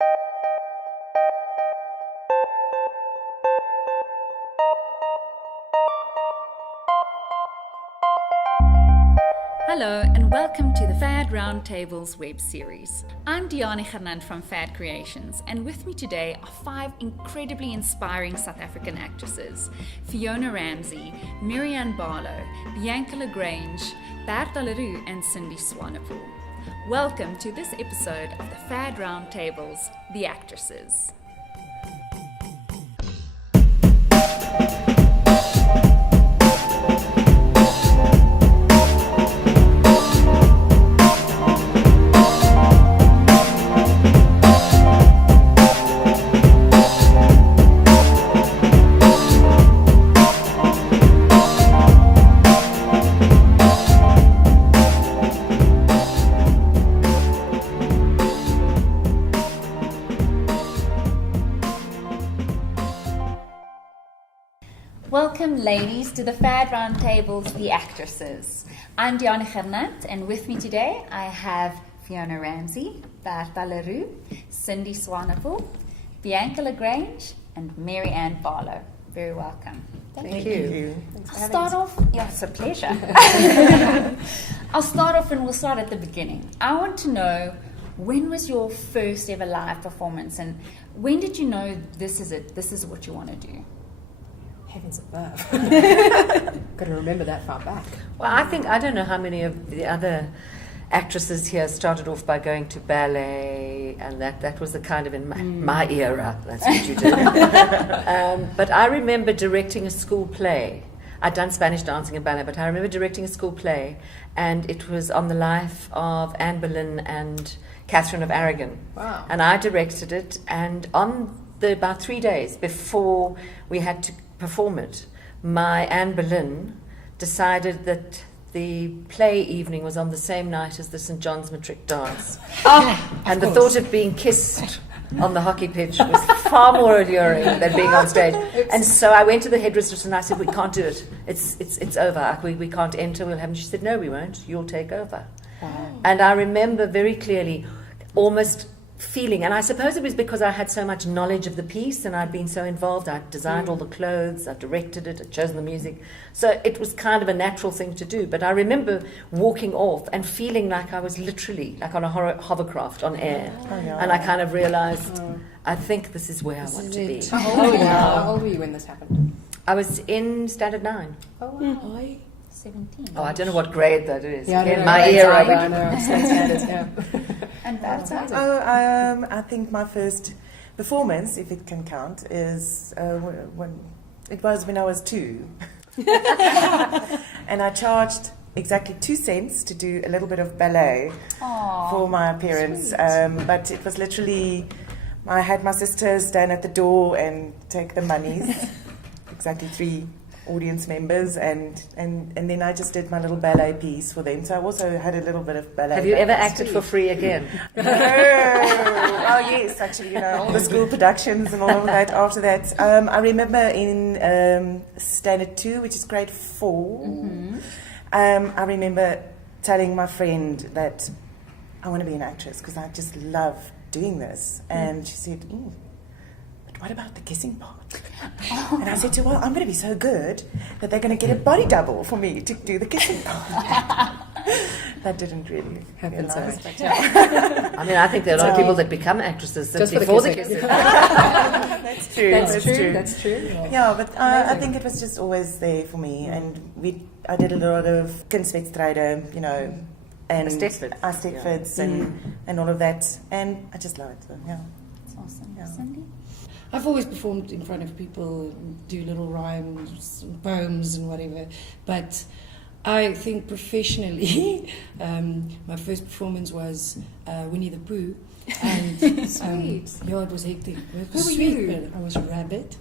Hello and welcome to the FAD Roundtables web series. I'm Diani Gernandt from FADCreationS, and with me today are 5 incredibly inspiring South African actresses: Fiona Ramsay, Barlow, Bianca Grange, Bertha Le Roux and Swanepoel. Welcome to this episode of the FAD Roundtables, The Actresses. Welcome, ladies, to the FAD Roundtables, The Actresses. I'm Diani Gernandt, and with me today I have Fiona Ramsay, Bertha Le Roux, Swanepoel, Bianca Grange, and Barlow. Very welcome. Thank you. I'll start off. Yeah, it's a pleasure. I'll start off, and we'll start at the beginning. I want to know, when was your first ever live performance, and when did you know this is it? This is what you want to do? Heavens above. Got to remember that far back. Well, I don't know how many of the other actresses here started off by going to ballet, and that was the kind of, in my era, that's what you did. But I remember directing a school play. I'd done Spanish dancing and ballet, but I remember directing a school play, and it was on the life of Anne Boleyn and Catherine of Aragon. Wow. And I directed it, and about 3 days before we had to perform it, my Anne Boleyn decided that the play evening was on the same night as the St. John's Matric dance. And the thought of being kissed on the hockey pitch was far more alluring than being on stage. And so I went to the headmistress and I said, "We can't do it. It's over. We can't enter. We'll have." And she said, "No, we won't. You'll take over." Wow. And I remember very clearly, almost feeling, and I suppose it was because I had so much knowledge of the piece and I'd been so involved. I'd designed all the clothes, I'd directed it, I'd chosen the music, so it was kind of a natural thing to do. But I remember walking off and feeling like I was literally like on a hovercraft on air. And I kind of realized, I think this is where I want to be. How old were you when this happened? I was in Standard 9. Oh wow. 17. Oh, I don't know what grade that is. Yeah, in my era. I know. Standards, yeah. And Bertha? I think my first performance, if it can count, is when I was 2. And I charged exactly 2 cents to do a little bit of ballet for my appearance. But it was literally, I had my sister stand at the door and take the monies, exactly 3 audience members, and then I just did my little ballet piece for them. So I also had a little bit of ballet. Have you ever acted for free again? No. Oh yes, actually, all the school productions and all of that after that. I remember in Standard 2, which is grade 4, I remember telling my friend that I want to be an actress because I just love doing this. And she said, "But what about the kissing part?" And I said to her, "Well, I'm going to be so good that they're going to get a body double for me to do the kissing part." That didn't really happen. I mean, I think there are a lot of people that become actresses just before the kissing. That's true. That's true. Yeah, but I think it was just always there for me, and I did a lot of kunstwedstrijden, and Stekvids and all of that, and I just love it. So, yeah, That's awesome. Yeah. Cindy? I've always performed in front of people, do little rhymes, poems and whatever, but I think professionally, my first performance was Winnie the Pooh, and Sweet. Yeah, it was hectic. It Who was were sweet, you? but I was a rabbit.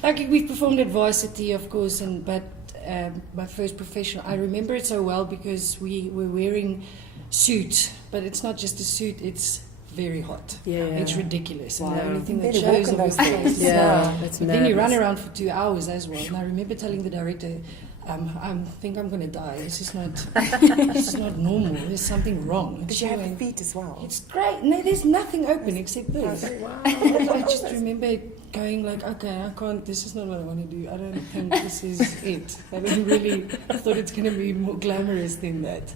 But we've performed at varsity, of course, but my first professional, I remember it so well because we were wearing suit, but it's not just a suit, it's very hot. Yeah. It's ridiculous. Wow. And the only thing that Really shows walk in on your those things. face. Yeah, that's But then you run nervous. around for 2 hours as well. And I remember telling the director, I think I'm going to die. This is not normal. There's something wrong. Did you have the feet as well? It's great. No, there's nothing open except this. Wow. I just remember going like, okay, I can't, this is not what I want to do. I don't think this is it. I thought it's going to be more glamorous than that.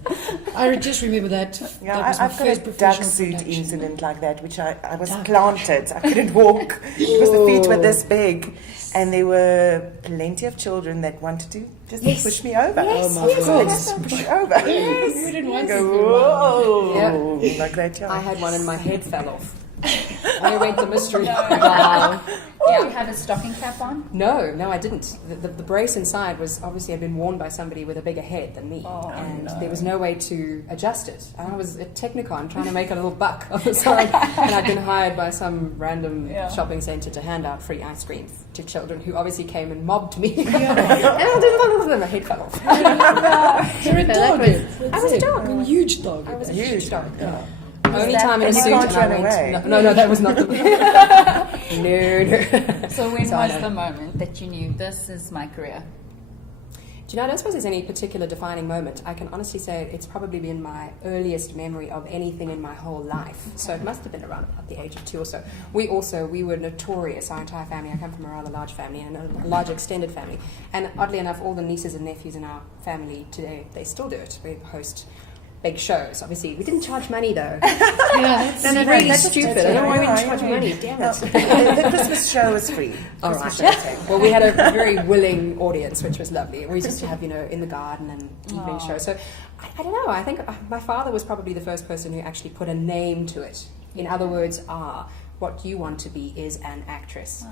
I just remember that. Yeah, that was my I've got first a professional duck suit production. incident like that, which I was planted. I couldn't walk because the feet were this big. And there were plenty of children that wanted to just push me over. Yes, Oh my God. Just push you over. Yes. You wouldn't want to Whoa. Yeah. Like that, yeah. I had one and my head fell off. I went the mystery. Wow. Did you have a stocking cap on? No, I didn't. The brace inside was obviously had been worn by somebody with a bigger head than me, and there was no way to adjust it. I was at Technicon trying to make a little buck on the side, and I'd been hired by some random shopping centre to hand out free ice cream to children who obviously came and mobbed me. And I did my head fell off. You're a dog. I was a dog. A huge dog. I was a huge dog. Yeah. Only time in a and you suit, can't and I run away. went. No, that was not the. No. So when So I was don't- the moment that you knew this is my career? Do you know, I don't suppose there's any particular defining moment. I can honestly say it's probably been my earliest memory of anything in my whole life. So it must have been around about the age of 2 or so. We were notorious, our entire family. I come from a rather large family and a large extended family. And oddly enough, all the nieces and nephews in our family today, they still do it. We host big shows. Obviously, we didn't charge money though. That's Really that's stupid. just- I don't know why we yeah, didn't charge yeah. money. Damn it. The Christmas show was free. All Christmas right. show thing. Well, we had a very willing audience, which was lovely. We used to have, in the garden and evening shows. So I don't know. I think my father was probably the first person who actually put a name to it. In other words, what you want to be is an actress.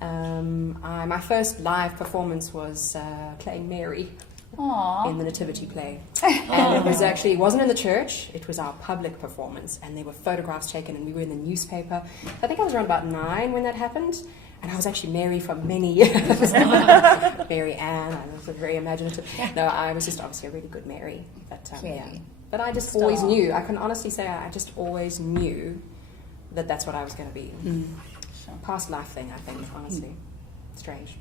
My first live performance was playing Mary in the Nativity play. And it wasn't in the church, it was our public performance, and there were photographs taken, and we were in the newspaper. I think I was around about 9 when that happened, and I was actually Mary for many years. Mary Ann, I was very imaginative. No, I was just obviously a really good Mary. But, but I just always knew, I can honestly say I just always knew that that's what I was going to be. Past life thing, I think, honestly. Strange.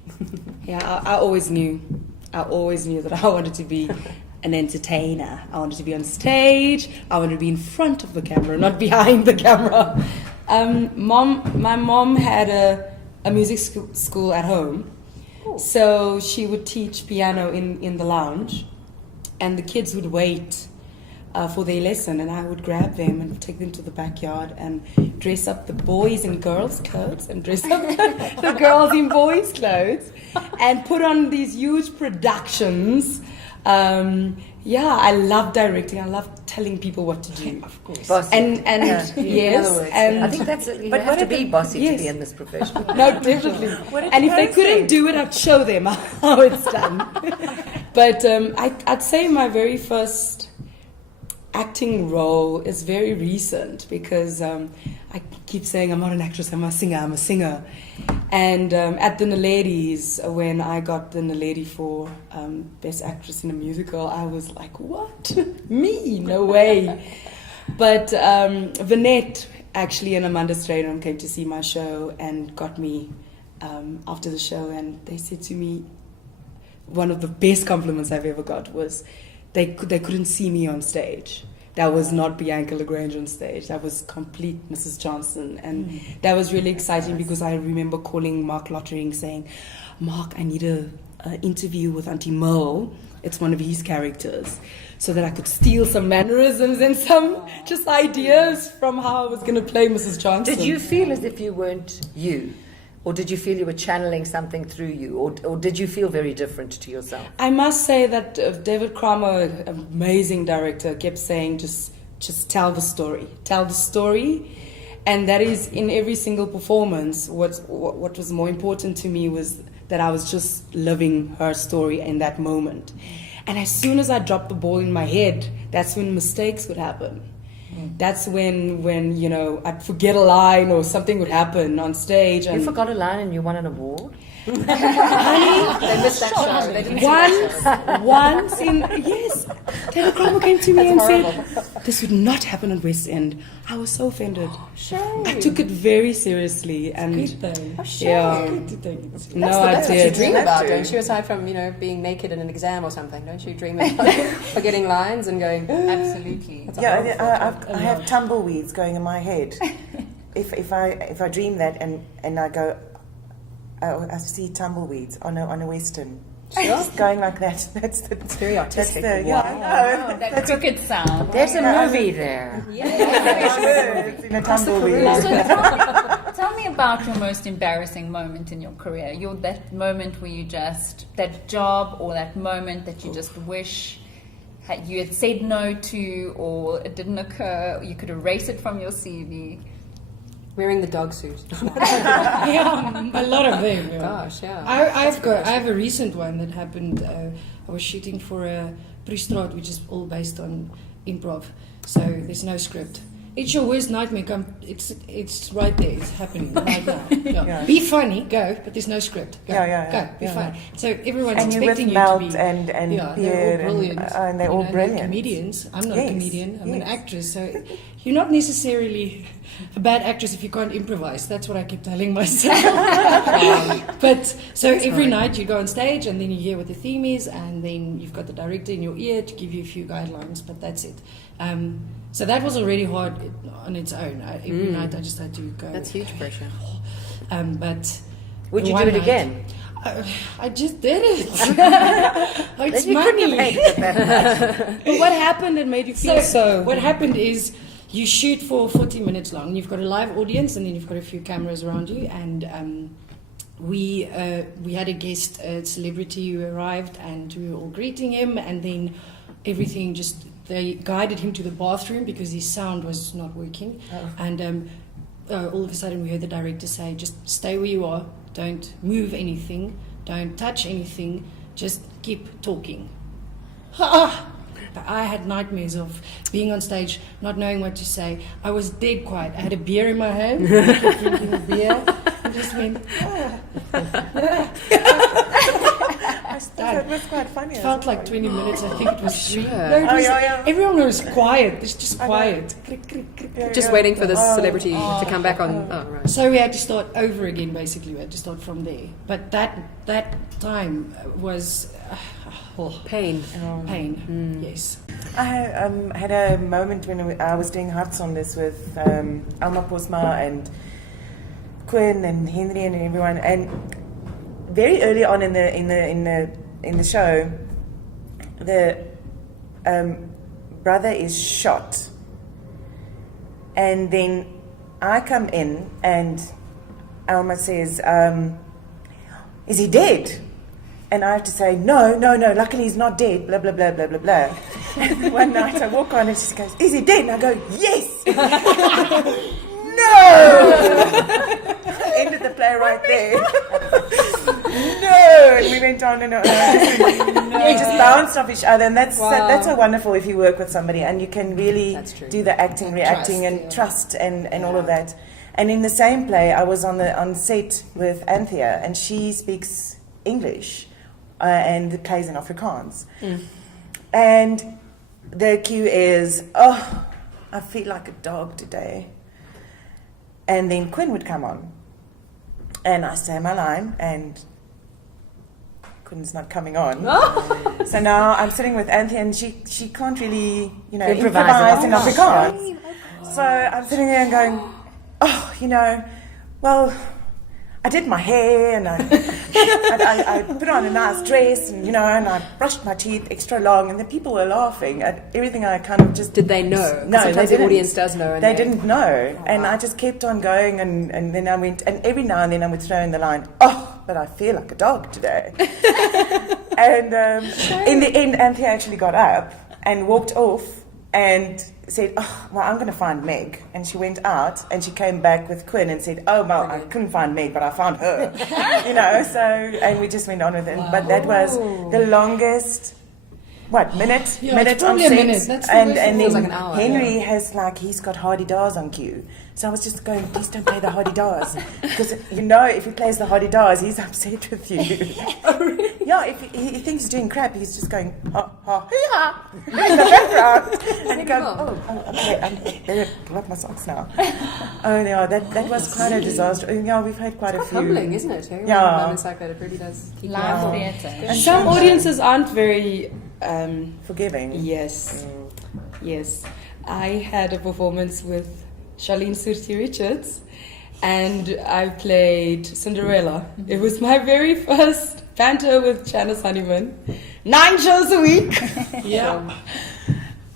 Yeah, I always knew that I wanted to be an entertainer. I wanted to be on stage. I wanted to be in front of the camera, not behind the camera. My mom had a music school at home. So she would teach piano in the lounge, and the kids would wait for their lesson, and I would grab them and take them to the backyard and dress up the boys in girls' clothes and dress up the girls in boys' clothes and put on these huge productions. I love directing. I love telling people what to do. Of course. Bossy. And Yes, and I think that's you But have what to if be the- bossy yes. to be in this profession. No, definitely. did And if they parents couldn't think? do it, I'd show them how it's done. But I'd say my very first acting role is very recent because I keep saying I'm not an actress, I'm a singer. And at the Naledi's, when I got the Naledi for Best Actress in a Musical, I was like, what? Me? No way. But Vanette, actually, and Amanda Straydon came to see my show and got me after the show, and they said to me, one of the best compliments I've ever got was they couldn't see me on stage. That was not Bianca Grange on stage. That was complete Mrs. Johnson. And that was really exciting because I remember calling Mark Lottering saying, Mark, I need an interview with Auntie Mo. It's one of his characters. So that I could steal some mannerisms and some just ideas from how I was going to play Mrs. Johnson. Did you feel as if you weren't you? Or did you feel you were channeling something through you? Or did you feel very different to yourself? I must say that David Kramer, an amazing director, kept saying just tell the story. Tell the story. And that is in every single performance. What was more important to me was that I was just living her story in that moment. And as soon as I dropped the ball in my head, that's when mistakes would happen. that's when you know, I'd forget a line or something would happen on stage. You And forgot a line and you won an award? honey, They missed that show. They didn't see that show. once yes, David Cromwell came to me and said, "This would not happen on West End." I was so offended. I took it very seriously, and Good though. yeah, Good to take it. no, That's I what you did. dream about, don't you? Aside from, you know, being naked in an exam or something, don't you dream about forgetting lines and going, Absolutely. That's a Yeah, horrible I have tumbleweeds going in my head. if I dream that and I go, I see tumbleweeds on a Western. Just going like that. That's the. It's very artistic. That's the, yeah, I know. That cricket sound. There's a movie there. It's in a tumbleweed. Tell me about your most embarrassing moment in your career. That moment where you just, that job or that moment that you just wish you had said no to, or it didn't occur, or you could erase it from your CV. Wearing the dog suit. Yeah, a lot of them. Yeah. Gosh, yeah. I have a recent one that happened. I was shooting for a Pristraat, which is all based on improv, so there's no script. It's your worst nightmare. It's right there. It's happening right now. Yeah. Yeah. Be funny, go, but there's no script. Go, go, be yeah. funny. So everyone's And you expecting with you to Melt be. and Yeah, Pierre they're all brilliant. and they're You all know, brilliant. They're comedians. I'm not Yes, a comedian. I'm an yes. actress. So you're not necessarily a bad actress if you can't improvise. That's what I keep telling myself. But so every night you go on stage and then you hear what the theme is, and then you've got the director in your ear to give you a few guidelines. But that's it. So that was already hard on its own. Every night I just had to go. That's huge pressure. But Would you one do it night- again? I just did it. It's You couldn't have money. hated it that much. But what happened that made you feel so? What happened is you shoot for 40 minutes long. You've got a live audience, and then you've got a few cameras around you. And we had a guest, a celebrity who arrived, and we were all greeting him. And then everything just, they guided him to the bathroom because his sound was not working. And all of a sudden we heard the director say, "Just stay where you are. Don't move anything. Don't touch anything. Just keep talking." But I had nightmares of being on stage, not knowing what to say. I was dead quiet. I had a beer in my hand, drinking a beer, and just went, That was quite funny. It felt like 20 minutes. I think it was 3. Sure. No, it was, yeah. Everyone was quiet. It's just quiet. Just waiting for this celebrity to come back on. Oh, right. So we had to start over again, basically. We had to start from there. But that time was Pain. pain, yes. I had a moment when I was doing Hearts on this with Alma Posma and Quinn and Henry and everyone, and very early on in the show, the brother is shot, and then I come in and Alma says, "Is he dead?" And I have to say, no, luckily he's not dead, blah, blah, blah, blah, blah, blah. And one night I walk on and she goes, "Is he dead?" And I go, "Yes!" No! Ended the play right there. No! And we went on and on. We just bounced off each other. And that's so wonderful if you work with somebody and you can really do the acting, reacting, and trust and all of that. And in the same play, I was on set with Anthea, and she speaks English. And the plays in Afrikaans. And the cue is, "Oh, I feel like a dog today." And then Quinn would come on. And I say my line, and Quinn's not coming on. So now I'm sitting with Anthea, and she can't really, improvise in Afrikaans. So I'm sitting there and going, "Oh, well, I did my hair and I put on a nice dress and I brushed my teeth extra long, and the people were laughing at everything I kind of just... Did they know? No, sometimes they the didn't. audience does know. And they didn't know. And I just kept on going, and then I went, and every now and then I would throw in the line, "Oh, but I feel like a dog today." And in the end, Anthea actually got up and walked off and said, "Oh, well, I'm going to find Meg." And she went out and she came back with Quinn and said, "Oh, well, I couldn't find Meg, but I found her." So, and we just went on with it. But that was the longest minutes Yeah, on it's probably a set, minute. That's the and best. then Feels like an hour, Henry he's got hardy-dars on cue. So I was just going, please don't play the hardy-dars. Because, if he plays the hardy-dars, he's upset with you. Yeah, if he thinks he's doing crap, he's just going, ha, ha, ha, in the background. And you go, okay, I better pull up my socks now. Oh, yeah, that was quite a disaster. Yeah, we've had quite a few. Humbling, isn't it? Yeah. Moments like that, it really does keep you Live out. theatre. And some audiences aren't very. Forgiving. Yes. Yes. I had a performance with Charlene Surti Richards, and I played Cinderella. It was my very first banter with Janice Honeyman. 9 shows a week. Yeah.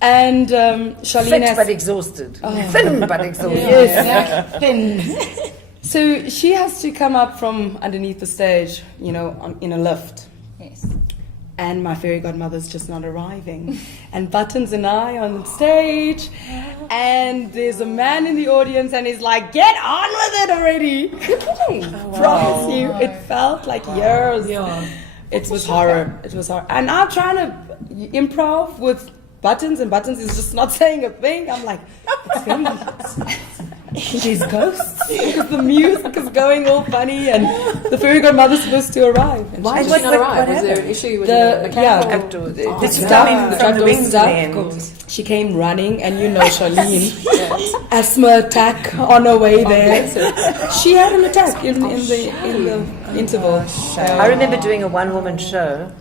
And Charlene Fit has... but exhausted. Thin but exhausted. Yes. Thin. So she has to come up from underneath the stage, in a lift. Yes. And my fairy godmother's just not arriving. And Buttons and I on stage, and there's a man in the audience, and he's like, "Get on with it already!" You're kidding. Promise you, it felt like years. Yeah. It was horror. It was horror. And I'm trying to improv with Buttons, and Buttons is just not saying a thing. I'm like, it's gonna be... These ghosts. Because the music is going all funny, and the fairy godmother's supposed to arrive. And Why she did she not arrive? Was happened? there an issue with The- the yeah, mechanical? Did she the come in front from the door wings stuck. then? She came running, and Charlene, asthma attack on her way there. She had an attack in the interval. I remember doing a one-woman show,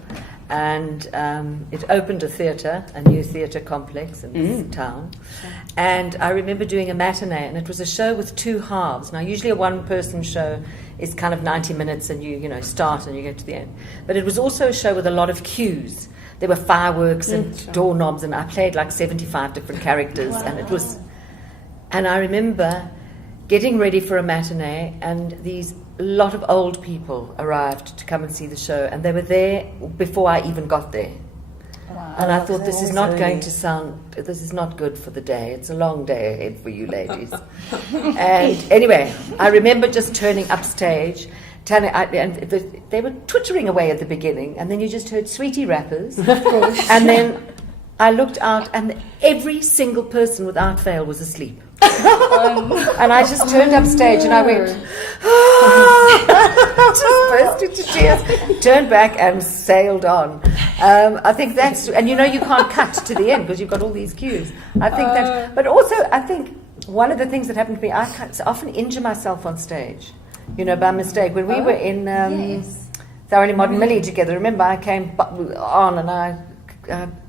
and it opened a theatre, a new theatre complex in this town. And I remember doing a matinee, and it was a show with 2 halves. Now, usually a one-person show is kind of 90 minutes, and you start and you get to the end. But it was also a show with a lot of cues. There were fireworks and doorknobs, and I played like 75 different characters, and it was... And I remember getting ready for a matinee, and a lot of old people arrived to come and see the show, and they were there before I even got there. Wow. And I thought, this is not early. going to sound, this is not good for the day. It's a long day ahead for you ladies. And anyway, I remember just turning upstage, they were twittering away at the beginning, and then you just heard sweetie rappers. And then I looked out, and every single person without fail was asleep. And I just turned upstage, and I went, just burst into tears, turned back and sailed on. I think that's, and you can't cut to the end because you've got all these cues. I think that, but also I think one of the things that happened to me, I often injure myself on stage, by mistake. When we were in Thoroughly Modern Millie together, remember I came on and I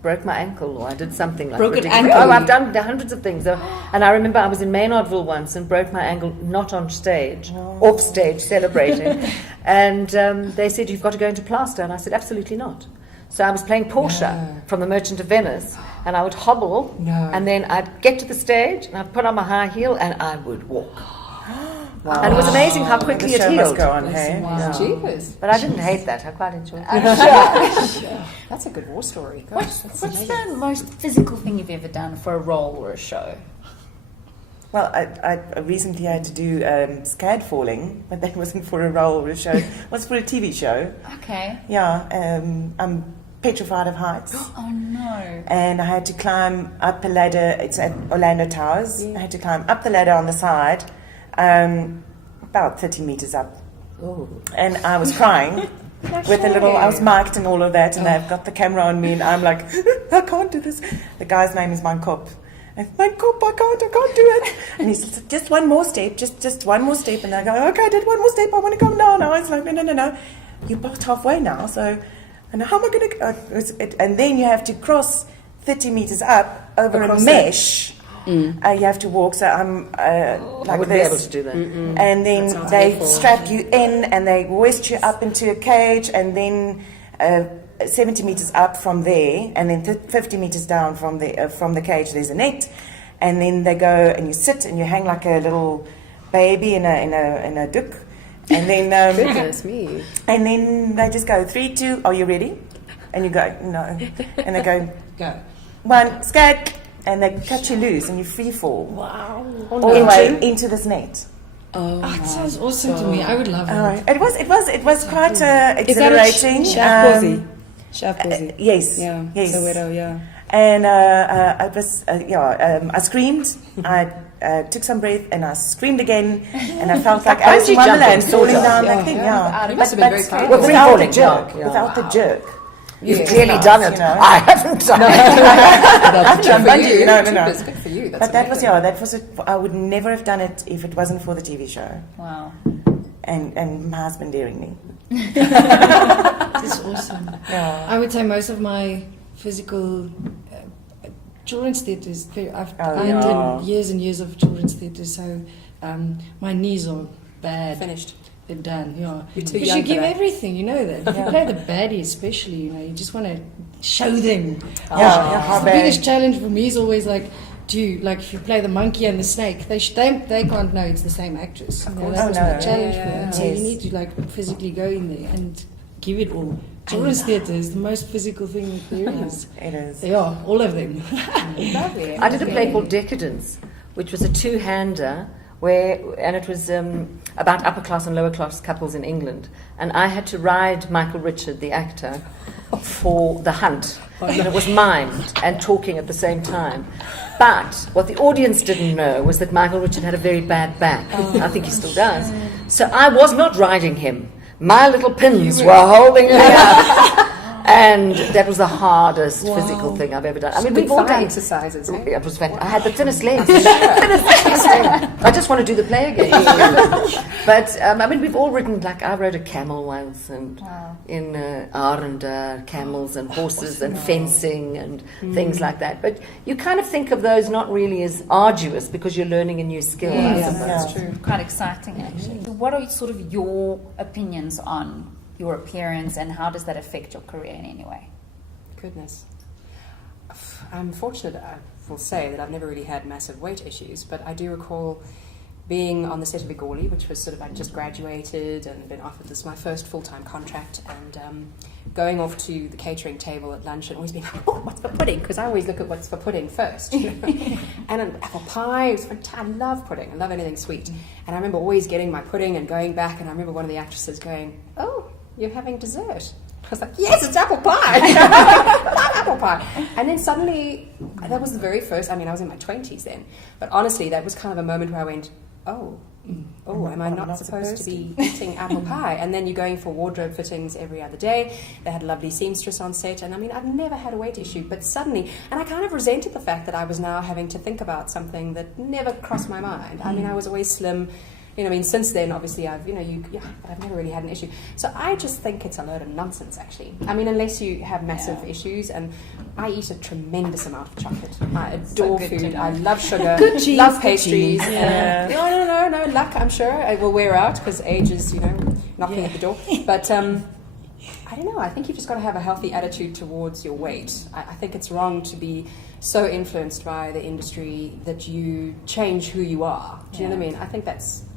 broke my ankle, or I did something like Broke an ridiculous. ankle? Oh, I've done hundreds of things. And I remember I was in Maynardville once and broke my ankle, not on stage, off stage, celebrating. And they said, "You've got to go into plaster." And I said, "Absolutely not." So I was playing Portia from The Merchant of Venice, and I would hobble, and then I'd get to the stage, and I'd put on my high heel, and I would walk. Wow. And it was amazing how quickly The it show healed. must go on, hey? Wow. Jeepers. But I didn't hate that. I quite enjoyed it. That's a good war story. Gosh, that's What's amazing. the most physical thing you've ever done for a role or a show? Well, I recently had to do scad falling, but that wasn't for a role or a show. It was for a TV show. Okay. Yeah, I'm petrified of heights. Oh no. And I had to climb up a ladder. It's at Orlando Towers. I had to climb up the ladder on the side, about 30 meters up. Oh. And I was crying with a little, I was mic'd and all of that, and they've got the camera on me, and I'm like, I can't do this. The guy's name is Mankop. Mankop, I can't do it. And he says, just one more step, just one more step. And I go, okay, I did one more step, I want to go now. And I was like, no. You're past halfway now, so, and how am I going to, and then you have to cross 30 meters up over a mesh. You have to walk, so I'm like I wouldn't be able to do that. and then they strap you in and they hoist you up into a cage, and then 70 meters up from there, and then 50 meters down from the cage there's a net, and then they go and you sit and you hang like a little baby in a duk, and then Goodness me. and then they just go 3, 2, are you ready? And you go no, and they go Go. 1, scat. And they cut you loose and you free fall. Wow. All the way into this net. Oh, it sounds awesome to me. I would love it. It was quite Is that exhilarating. a Shaq Posey? Chef Yes. Yeah. Yes. Soweto, yeah. And I screamed. I took some breath and I screamed again, and I felt like Alice in Wonderland falling down that thing. Yeah, You must have been very proud. Well, without the falling, jerk. yeah. Without the jerk. You've clearly done it. You know. I haven't done it. That's good for you. No. It's good for you. That's But that was amazing. I would never have done it if it wasn't for the TV show Wow. and my husband daring me. It's awesome. Yeah. I would say most of my physical children's theatre is I've yeah. done years and years of children's theatre, so my knees are bad. Finished. They're done, yeah. You're too Because young you for give that. everything, you know that. If you play the baddie especially, you know, you just want to show them. How The bad. biggest challenge for me is always like, if you play the monkey and the snake, they can't know it's the same actress. Of course. That was Oh, my no. challenge Yeah, for them. So yes. you need to like physically go in there and give it all. Children's theatre is the most physical thing that there is. It is. They are, all of them. Lovely. I did a play called Decadence, which was a two-hander, and it was about upper class and lower class couples in England. And I had to ride Michael Richard, the actor, for the hunt. And it was mimed and talking at the same time. But what the audience didn't know was that Michael Richard had a very bad back. I think he still does. So I was not riding him. My little pins were holding me up. And that was the hardest physical thing I've ever done. I mean, we've all done exercises. Eh? It was fantastic. I had the thinnest legs. I just want to do the play again. But I mean, we've all ridden. Like I rode a camel once, and in Arenda, camels and horses and fencing and things like that. But you kind of think of those not really as arduous because you're learning a new skill. I suppose. That's true. Quite exciting, actually. What are sort of your opinions on your appearance, and how does that affect your career in any way? Goodness. I'm fortunate, I will say, that I've never really had massive weight issues, but I do recall being on the set of Igorli, which was sort of, I'd just graduated and been offered this, my first full-time contract, and going off to the catering table at lunch and always being like, oh, what's for pudding? Because I always look at what's for pudding first. You know? And an apple pie, it was fantastic. I love pudding. I love anything sweet. And I remember always getting my pudding and going back, and I remember one of the actresses going, oh, you're having dessert. I was like, yes, it's apple pie. I love apple pie. And then suddenly, that was the very first, I mean, I was in my 20s then, but honestly, that was kind of a moment where I went, oh, am I not supposed to be eating apple pie? And then you're going for wardrobe fittings every other day. They had a lovely seamstress on set, and I mean, I've never had a weight issue, but suddenly, and I kind of resented the fact that I was now having to think about something that never crossed my mind. I mean, I was always slim. You know, I mean, since then, obviously, I've never really had an issue. So I just think it's a load of nonsense, actually. I mean, unless you have massive issues, and I eat a tremendous amount of chocolate. I adore food. I love sugar. Good cheese, love good pastries. cheese. Yeah. No, luck, I'm sure. It will wear out because age is, knocking at the door. But I don't know. I think you've just got to have a healthy attitude towards your weight. I think it's wrong to be so influenced by the industry that you change who you are. Do you know what I mean?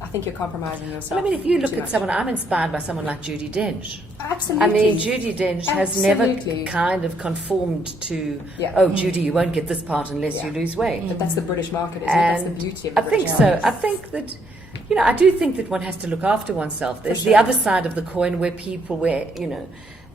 I think you're compromising yourself. Well, I mean, if you look too at much. someone, I'm inspired by someone like Judi Dench. Absolutely. I mean, Judi Dench has never Absolutely. kind of conformed to, Yeah. oh, Judy, you won't get this part unless you lose weight. But that's the British market, isn't it? That's the And beauty of the I think British so. market. I think that, I do think that one has to look after oneself. There's the sure. other side of the coin where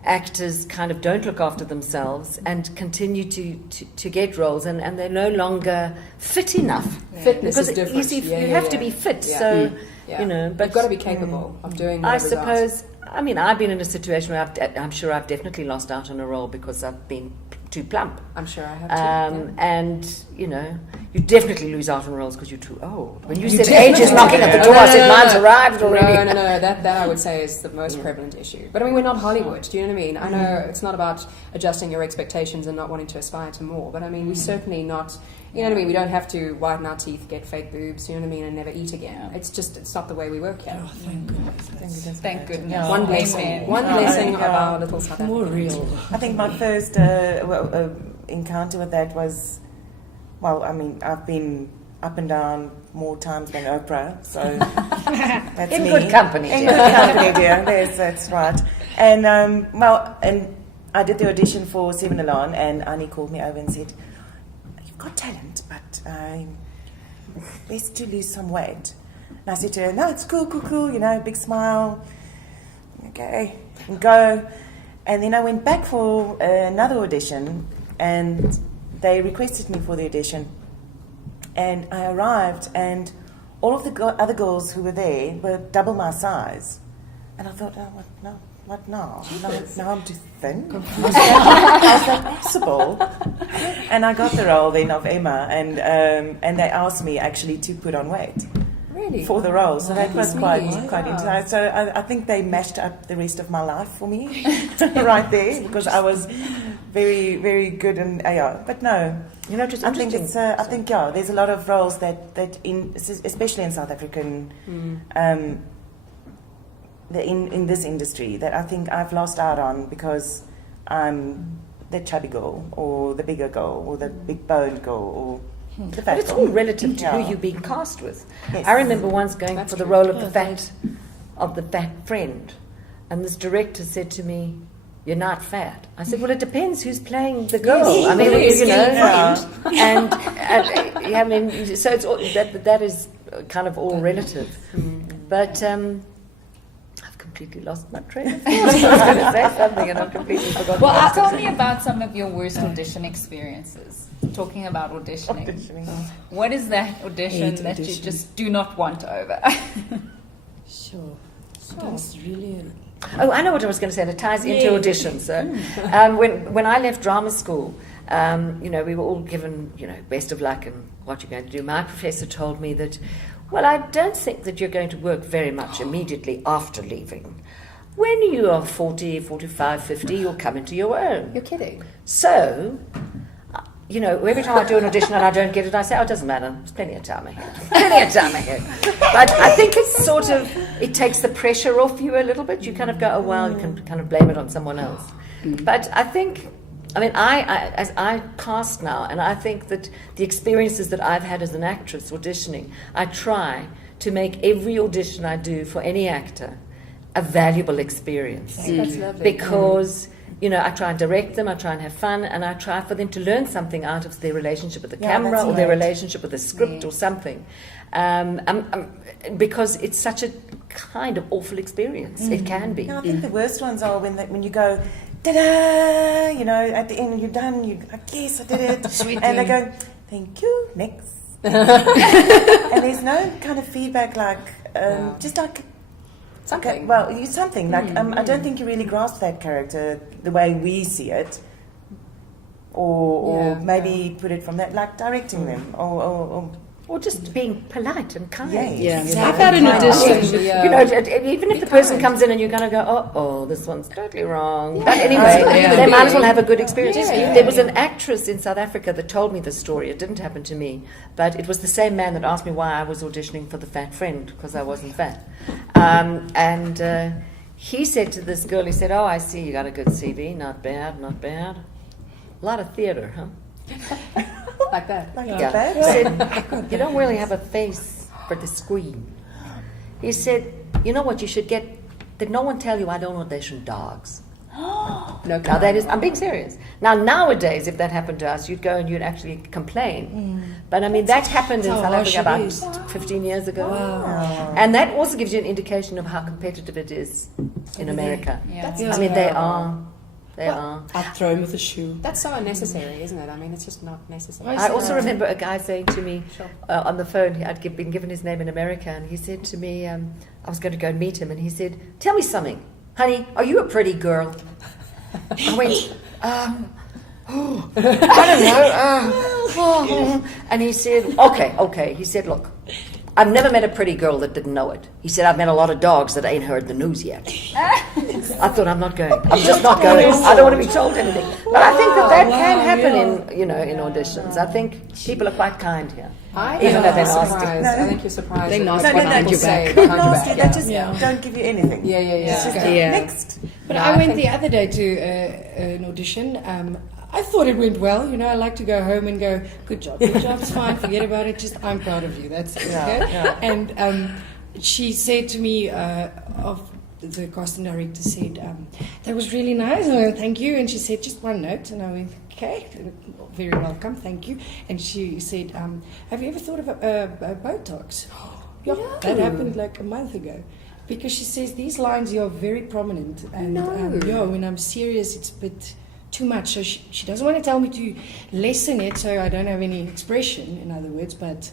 actors kind of don't look after themselves and continue to get roles, and they're no longer fit enough. Fitness Because is different. you have to be fit. Yeah. So, Yeah. but You've got to be capable of doing I whatever's asked. suppose, I mean, I've been in a situation where I'm sure I've definitely lost out on a role because I've been too plump. I'm sure I have too. And, you definitely lose out on roles because you're too old. When you said age is knocking at the door, I said mine's arrived already. No. That I would say is the most prevalent issue. But I mean, we're not Hollywood. Do you know what I mean? I know it's not about adjusting your expectations and not wanting to aspire to more. But I mean, we're certainly not. You know what I mean? We don't have to whiten our teeth, get fake boobs. You know what I mean? And never eat again. It's not the way we work here. Oh, thank goodness. Thank goodness. One blessing. Amen. One blessing of our little South More African. real. I think my first encounter with that was, well, I mean, I've been up and down more times than Oprah, so that's In me. good company, In dear. good company, dear. That's right. And and I did the audition for Seven Alarm, and Annie called me over and said, "You've got talent, but best to lose some weight." And I said to her, "No, it's cool, big smile, okay, and go." And then I went back for another audition, and they requested me for the audition. And I arrived, and all of the other girls who were there were double my size. And I thought, oh, what now? Now I'm too thin? How's that possible? And I got the role then of Emma, and they asked me actually to put on weight. Really? For the role, so that was quite Yeah. interesting. So I think they mashed up the rest of my life for me, right there, because I was very, very good and but no, Just I think interesting. I think there's a lot of roles that especially in South African, in this industry that I think I've lost out on because I'm the chubby girl or the bigger girl or the big boned girl or. But it's all relative to who you're being cast with. Yes. I remember once going for the role of the fat friend, and this director said to me, "You're not fat." I said, "Well, it depends who's playing the girl." I mean, and so it's all, that is kind of all relative. But I've completely lost my train of thought. I was going to say something, and I've completely forgotten. Well, tell me about some of your worst audition experiences. Talking about auditioning. What is that audition that you just do not want over? Sure. That's really Oh, I know what I was going to say. And it ties into auditions. So, when I left drama school, we were all given, best of luck and what you're going to do. My professor told me that, well, I don't think that you're going to work very much immediately after leaving. When you are 40, 45, 50, you'll come into your own. You're kidding. So, every time I do an audition and I don't get it, I say, oh, it doesn't matter. There's plenty of time ahead. But I think it's it takes the pressure off you a little bit. You kind of go, oh, well, you can kind of blame it on someone else. But I think, as I cast now, and I think that the experiences that I've had as an actress auditioning, I try to make every audition I do for any actor a valuable experience. That's lovely. Because... I try and direct them, I try and have fun, and I try for them to learn something out of their relationship with the camera or their relationship with the script or something. Because it's such a kind of awful experience. It can be. No, I think the worst ones are when you go, ta-da, at the end you're done, you're like, yes, I did it. And they go, thank you, next. And there's no kind of feedback just like, Something. Okay, well, something like I don't think you really grasp that character the way we see it, or maybe put it from that, like directing them, or just being polite and kind. I've had an audition. Even if the person comes in and you're going to go, oh, this one's totally wrong. But anyway, they might as well have a good experience. There was an actress in South Africa that told me this story. It didn't happen to me, but it was the same man that asked me why I was auditioning for the fat friend, because I wasn't fat. And he said to this girl, he said, oh, I see you got a good CV. Not bad, not bad. A lot of theatre, huh? Like that. He said, you don't really have a face for the screen. He said, you know what you should get? Did no one tell you I don't audition dogs? No, now that is, I'm being serious. Now nowadays, if that happened to us, you'd go and you'd actually complain. But I mean, that happened in South Africa about 15 years ago. Wow. And that also gives you an indication of how competitive it is in America. I mean, they are. I'd throw him with a shoe. That's so unnecessary, isn't it? I mean, it's just not necessary. I also remember a guy saying to me on the phone, I'd been given his name in America, and he said to me, I was going to go and meet him, and he said, tell me something. Honey, are you a pretty girl? I went, I don't know. And he said, okay. He said, look, I've never met a pretty girl that didn't know it. He said, I've met a lot of dogs that ain't heard the news yet. I thought, I'm not going. I'm just not going. I don't want to be told anything. But I think that can happen in auditions. I think people are quite kind here. Even though they're nasty. I think you're surprised. They're nasty behind your back. Nasty, they just don't give you anything. It's just next. But I went the other day to an audition. I thought it went well. I like to go home and go, good job, it's fine, forget about it, just I'm proud of you, that's it. Okay? And she said to me, the casting director said, that was really nice, and I went, thank you, and she said, just one note, and I went, okay, very welcome, thank you. And she said, have you ever thought of Botox? Yeah, that happened like a month ago. because she says these lines are very prominent, and when I'm serious, it's a bit too much. So she doesn't want to tell me to lessen it, so I don't have any expression. In other words, but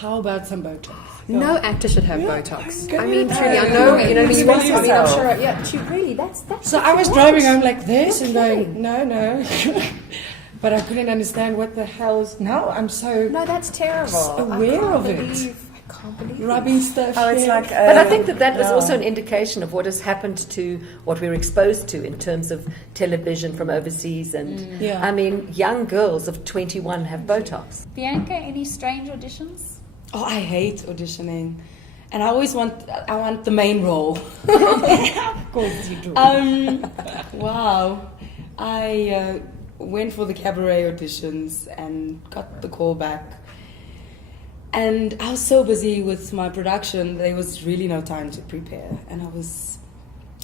how about some Botox? No actor should have Botox. Good. I mean, truly, I know, you know, I'm sure, yeah, she really, that's So I was driving home like this and going, no. But I couldn't understand what the hell is. No, I'm so No, that's terrible. aware of it. I can't believe Rubbing stuff. Oh, it's here. like. But I think that is also an indication of what has happened to what we're exposed to in terms of television from overseas. And Yeah. I mean, young girls of 21 have Botox. Bianca, any strange auditions? Oh, I hate auditioning, and I want the main role. Of course you do. Wow, I went for the cabaret auditions and got the call back. And I was so busy with my production, there was really no time to prepare. And I was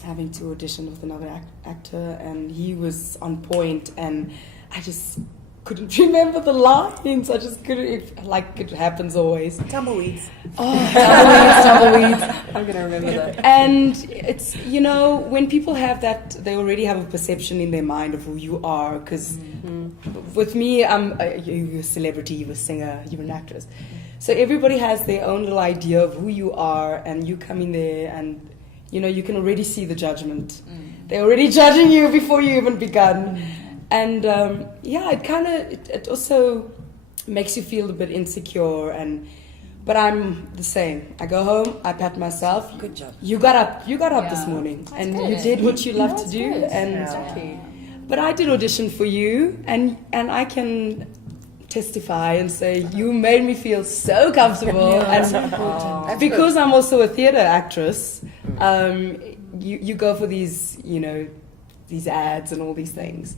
having to audition with another actor, and he was on point, and I just couldn't remember the lines. I just couldn't, like it happens always. Tumbleweeds. Oh, tumbleweeds. I'm going to remember that. And it's, you know, when people have that, they already have a perception in their mind of who you are. Because with me, you're a celebrity, you're a singer, you're an actress. So everybody has their own little idea of who you are, and you come in there and, you know, you can already see the judgment. They're already judging you before you even begun. And it also makes you feel a bit insecure, but I'm the same. I go home, I pat myself. Good job. You got up this morning, and good. you did what you love to do. good. And but I did audition for you, and I can testify and say you made me feel so comfortable. And because I'm also a theatre actress, you go for these, you know, these ads and all these things.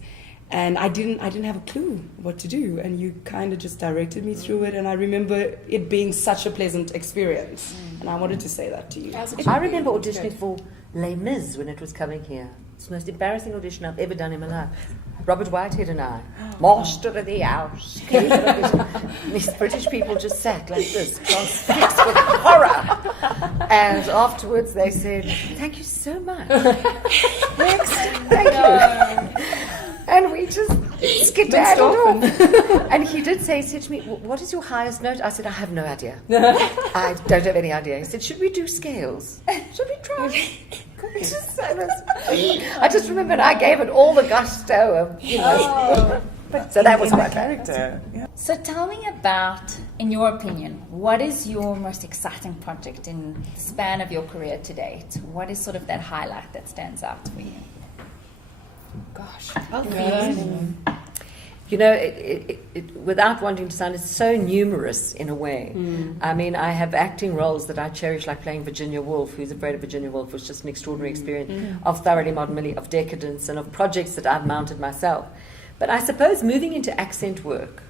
And I didn't have a clue what to do, and you kind of just directed me through it, and I remember it being such a pleasant experience, and I wanted to say that to you. I remember auditioning for Les Mis when it was coming here. It's the most embarrassing audition I've ever done in my life. Robert Whitehead and I, master of the house. These British people just sat like this, transfixed with horror. And afterwards they said, "Thank you so much." Next, thank you. And we just skedaddled off. And he said to me, "What is your highest note?" I said, "I have no idea. I don't have any idea." He said, "Should we do scales? Should we try?" I just remember I gave it all the gusto of, you know. So that was my character. Yeah. So tell me about, in your opinion, what is your most exciting project in the span of your career to date? What is sort of that highlight that stands out for you? Gosh. You know, without wanting to sound, it's so numerous in a way. I mean, I have acting roles that I cherish, like playing Virginia Woolf, Who's Afraid of Virginia Woolf was just an extraordinary experience, of Thoroughly Modern Millie, of Decadence, and of projects that I've mounted myself. But I suppose moving into accent work,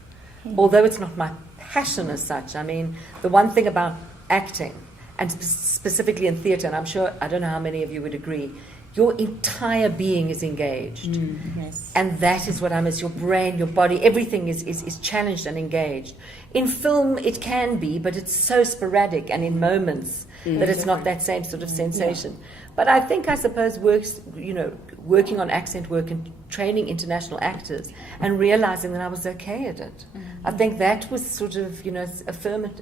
although it's not my passion as such, I mean, the one thing about acting, and specifically in theatre, and I'm sure, I don't know how many of you would agree, your entire being is engaged. Yes. And that is what I miss. Your brain, your body, everything is challenged and engaged. In film, it can be, but it's so sporadic and in moments that it's not that same sort of sensation. Yeah. But I suppose working on accent work and training international actors and realizing that I was okay at it. I think that was sort of, affirmed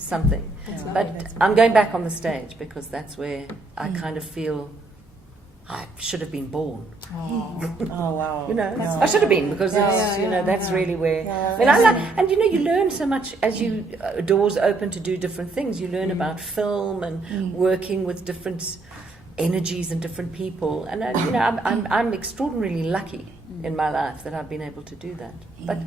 something. But I'm going back on the stage because that's where I kind of feel I should have been born. Oh wow. I should have been because that's really where. You learn so much as you doors open to do different things. You learn about film and working with different energies and different people, and I'm extraordinarily lucky in my life that I've been able to do that. But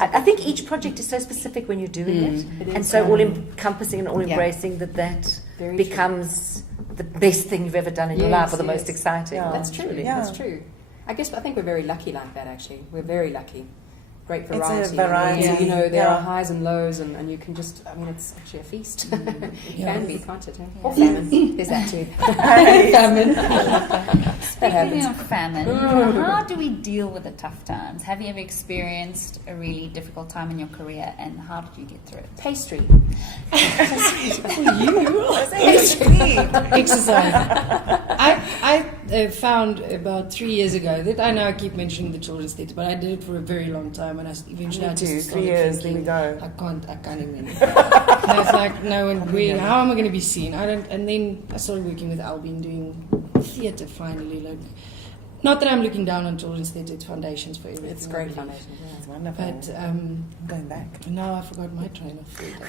I think each project is so specific when you're doing it and so all encompassing and all embracing that becomes the best thing you've ever done in your life, or the most exciting. That's true. Really. That's true. I think we're very lucky like that. Actually, we're very lucky. great It's a variety. variety. And, you know, there Yeah. are highs and lows, and you can just, I mean, it's actually a feast. It Yeah. can be, can't it? Or famine. There's that too. Famine. Speaking of famine, how do we deal with the tough times? Have you ever experienced a really difficult time in your career, and how did you get through it? Pastry. Exercise. I found about 3 years ago that I know I keep mentioning the children's theatre, but I did it for a very long time, and eventually I just 3 started years, there we thinking, go. I can't even. And I was like, no, and how am I going to be seen? And then I started working with Albin doing theatre finally. Like, not that I'm looking down on children's theatre, it's foundations for everything. It's great I believe. foundation. It's wonderful. But Going back. now I forgot my train of thought.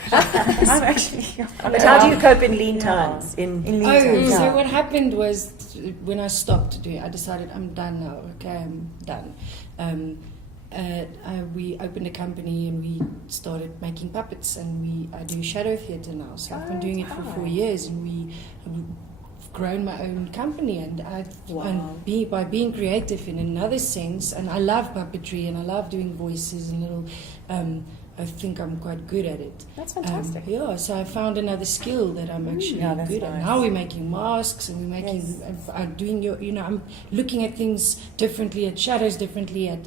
I'm actually. But how do you cope in lean times? In In Oh, lean times, so yeah. what happened was when I stopped doing, I decided I'm done now. Okay, I'm done. We opened a company and we started making puppets, and I do shadow theatre now. So I've been doing it for 4 years, and we've grown my own company, and by being creative in another sense, and I love puppetry and I love doing voices and little. I think I'm quite good at it. That's fantastic. Yeah, so I found another skill that I'm actually that's good at. nice. Now we're making masks, and we're making, doing I'm looking at things differently, at shadows differently, at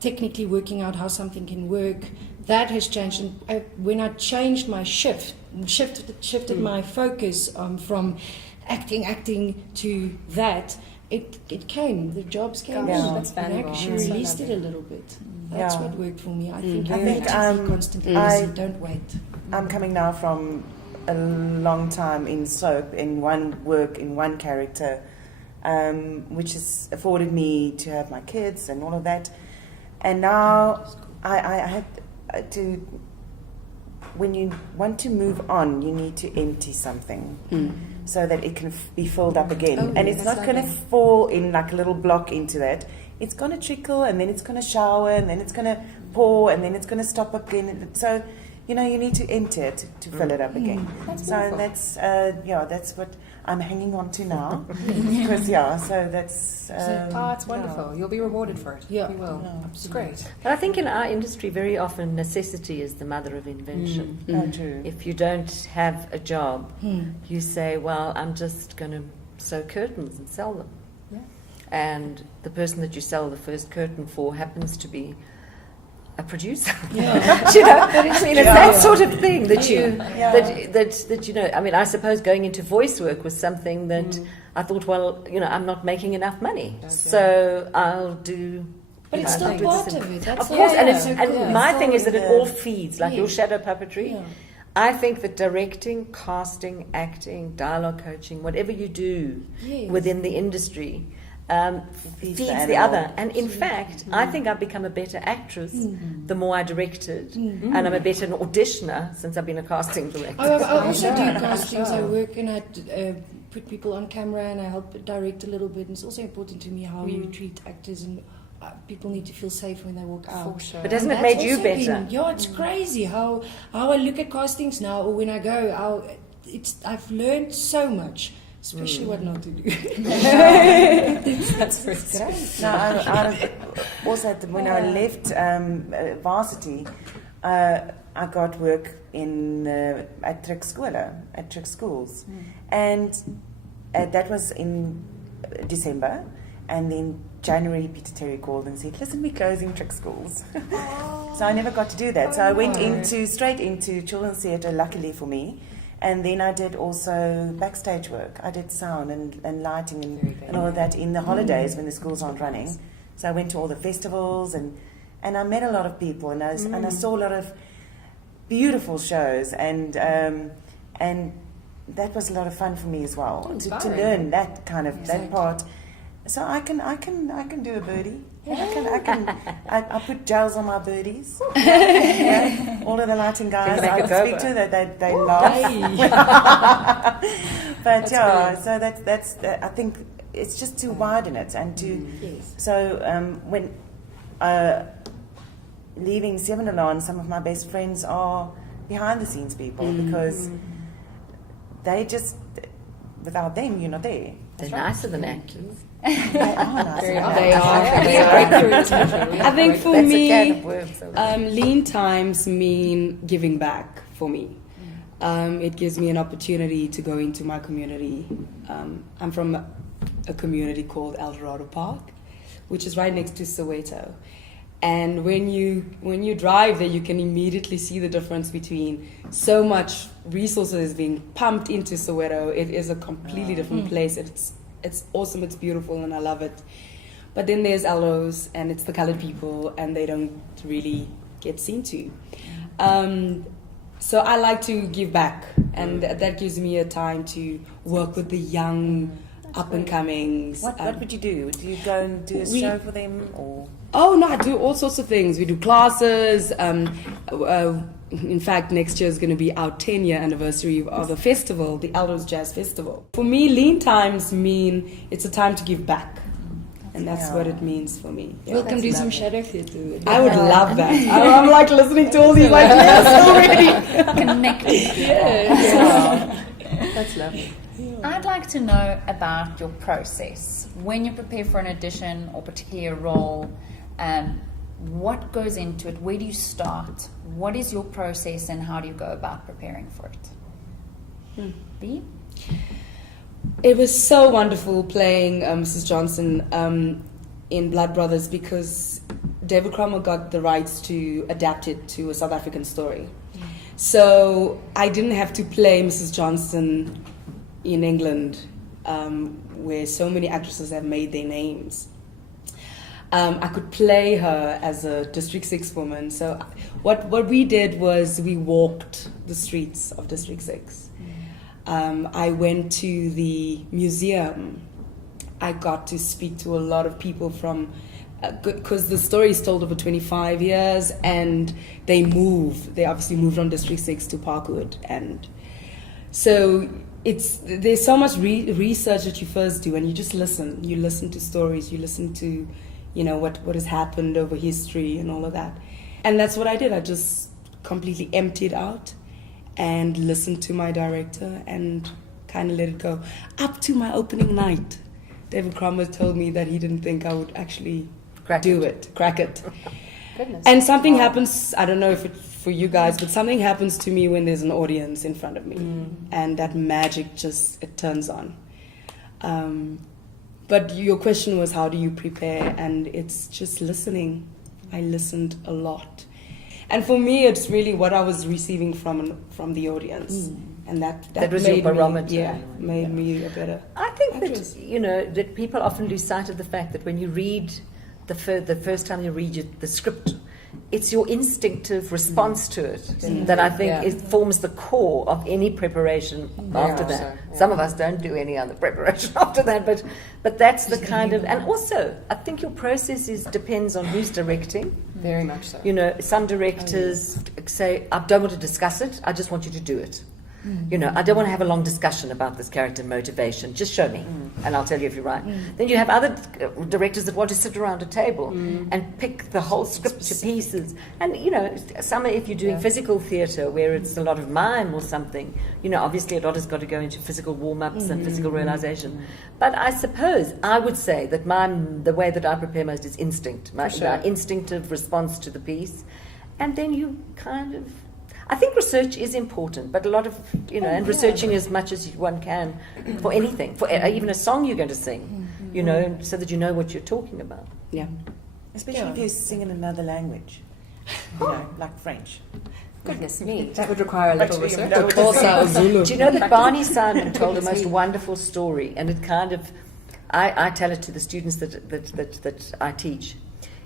technically working out how something can work. That has changed. And when I changed my shifted my focus from acting to that, it came. The jobs came. Gosh, in. that's And valuable. actually That's so released it a valuable. little bit. That's Yeah. what worked for me. I think you I need think, to be constantly busy. Don't wait. I'm coming now from a long time in soap, in one character, which has afforded me to have my kids and all of that. And now I had to. When you want to move on, you need to empty something so that it can be filled up again. Oh, and it's that's not going to lovely. fall in like a little block into that. It's going to trickle, and then it's going to shower, and then it's going to pour, and then it's going to stop again. So, you need to empty it to fill it up again. That's So beautiful. that's what I'm hanging on to now. Because, so that's... It's wonderful. You'll be rewarded for it. Yeah. You will. Yeah, It's great. But I think in our industry, very often necessity is the mother of invention. True. If you don't have a job, you say, well, I'm just going to sew curtains and sell them. Yeah. And the person that you sell the first curtain for happens to be a producer. Yeah. I mean, it's that sort of thing that you Yeah. that I mean, I suppose going into voice work was something that I thought, well, I'm not making enough money, so I'll do. But it's still part of it. That's Of course, the- and yeah, it's, so and cool. my It's thing all is that in it the- all feeds, like your shadow puppetry. Yeah. I think that directing, casting, acting, dialogue coaching, whatever you do Yes. within the industry, feeds the the animal. other. And in fact, I think I've become a better actress the more I directed, and I'm a better auditioner since I've been a casting director. I also do Sure. castings. I Sure. work and I put people on camera, and I help direct a little bit. And it's also important to me how you treat actors, and people need to feel safe when they walk out. For sure. But hasn't it And made that's you also better? Yeah, it's crazy how I look at castings now, or when I go, I've learned so much, especially what not to do. That's great. No, I also when I left varsity, I got work in at Trix schools, and that was in December, and then January Peter Terry called and said, "Listen, we're closing Trix schools." So I never got to do that. So I went straight into children's theatre, luckily for me. And then I did also backstage work. I did sound and lighting and all of that in the holidays when the schools aren't running. So I went to all the festivals and I met a lot of people and I saw a lot of beautiful shows and that was a lot of fun for me as well to learn that kind of that part. So I can do a birdie. I put gels on my birdies. Yeah. All of the lighting guys make I a would go speak go. to, they laugh. But so that's I think it's just to widen it and to. So when leaving Seven some of my best friends are behind the scenes people because they just without them, you're not there. They're nicer than actors. They are nice. They are. They are. They are. Breakthrough attention. We I have think for That's a me, can of worms. lean times mean giving back for me. It gives me an opportunity to go into my community. I'm from a community called El Dorado Park, which is right next to Soweto. And when you drive there, you can immediately see the difference between so much resources being pumped into Soweto. It is a completely different place. It's awesome, it's beautiful, and I love it. But then there's Allos, and it's the colored people, and they don't really get seen to. So I like to give back, and that gives me a time to work with the young, up-and-comings. What would you do? Do you go and do a show for them, or? Oh, no, I do all sorts of things. We do classes. In fact, next year is going to be our 10-year anniversary of the festival, the Aldos Jazz Festival. For me, lean times mean it's a time to give back. And that's what it means for me. Yeah, We'll come do some shadow theatre. I would love that. I'm like listening to all these ideas already. Connected. Yeah. That's lovely. I'd like to know about your process. When you prepare for an audition or particular role, what goes into it? Where do you start? What is your process and how do you go about preparing for it? Bea? It was so wonderful playing Mrs. Johnson in Blood Brothers because David Cromwell got the rights to adapt it to a South African story. So I didn't have to play Mrs. Johnson in England, where so many actresses have made their names. I could play her as a District 6 woman. So what we did was we walked the streets of District 6. I went to the museum. I got to speak to a lot of people from, because the story is told over 25 years, and they obviously moved from District 6 to Parkwood. And so there's so much research that you first do, and you just listen. You listen to stories, you listen to, what has happened over history and all of that. And that's what I did. I just completely emptied out and listened to my director and kind of let it go. Up to my opening night, David Cromwell told me that he didn't think I would actually crack it. Goodness. And something happens, I don't know if it's for you guys, but something happens to me when there's an audience in front of me. And that magic it turns on. But your question was, how do you prepare? And it's just listening. I listened a lot. And for me, it's really what I was receiving from the audience. And that was made your barometer. Made me a better I think actress. that people often lose sight of the fact that when you read the first time you read the script, it's your instinctive response to it that I think it forms the core of any preparation after that. Some of us don't do any other preparation after that, but that's the kind of, and also I think your process depends on who's directing. Very much so. Some directors say, I don't want to discuss it, I just want you to do it. I don't want to have a long discussion about this character motivation. Just show me, and I'll tell you if you're right. Then you have other directors that want to sit around a table and pick the whole script to pieces. And, some, if you're doing physical theatre where it's a lot of mime or something, obviously a lot has got to go into physical warm-ups and physical realization. But I suppose I would say that the way that I prepare most is instinct, my instinctive response to the piece. And then you kind of... I think research is important, but a lot of, researching as much as one can for anything, for even a song you're going to sing, so that you know what you're talking about. Yeah. Especially if you sing in another language, like French. Goodness me, that would require a little research. Do you know that Barney Simon told the most wonderful story, and it kind of, I tell it to the students that I teach.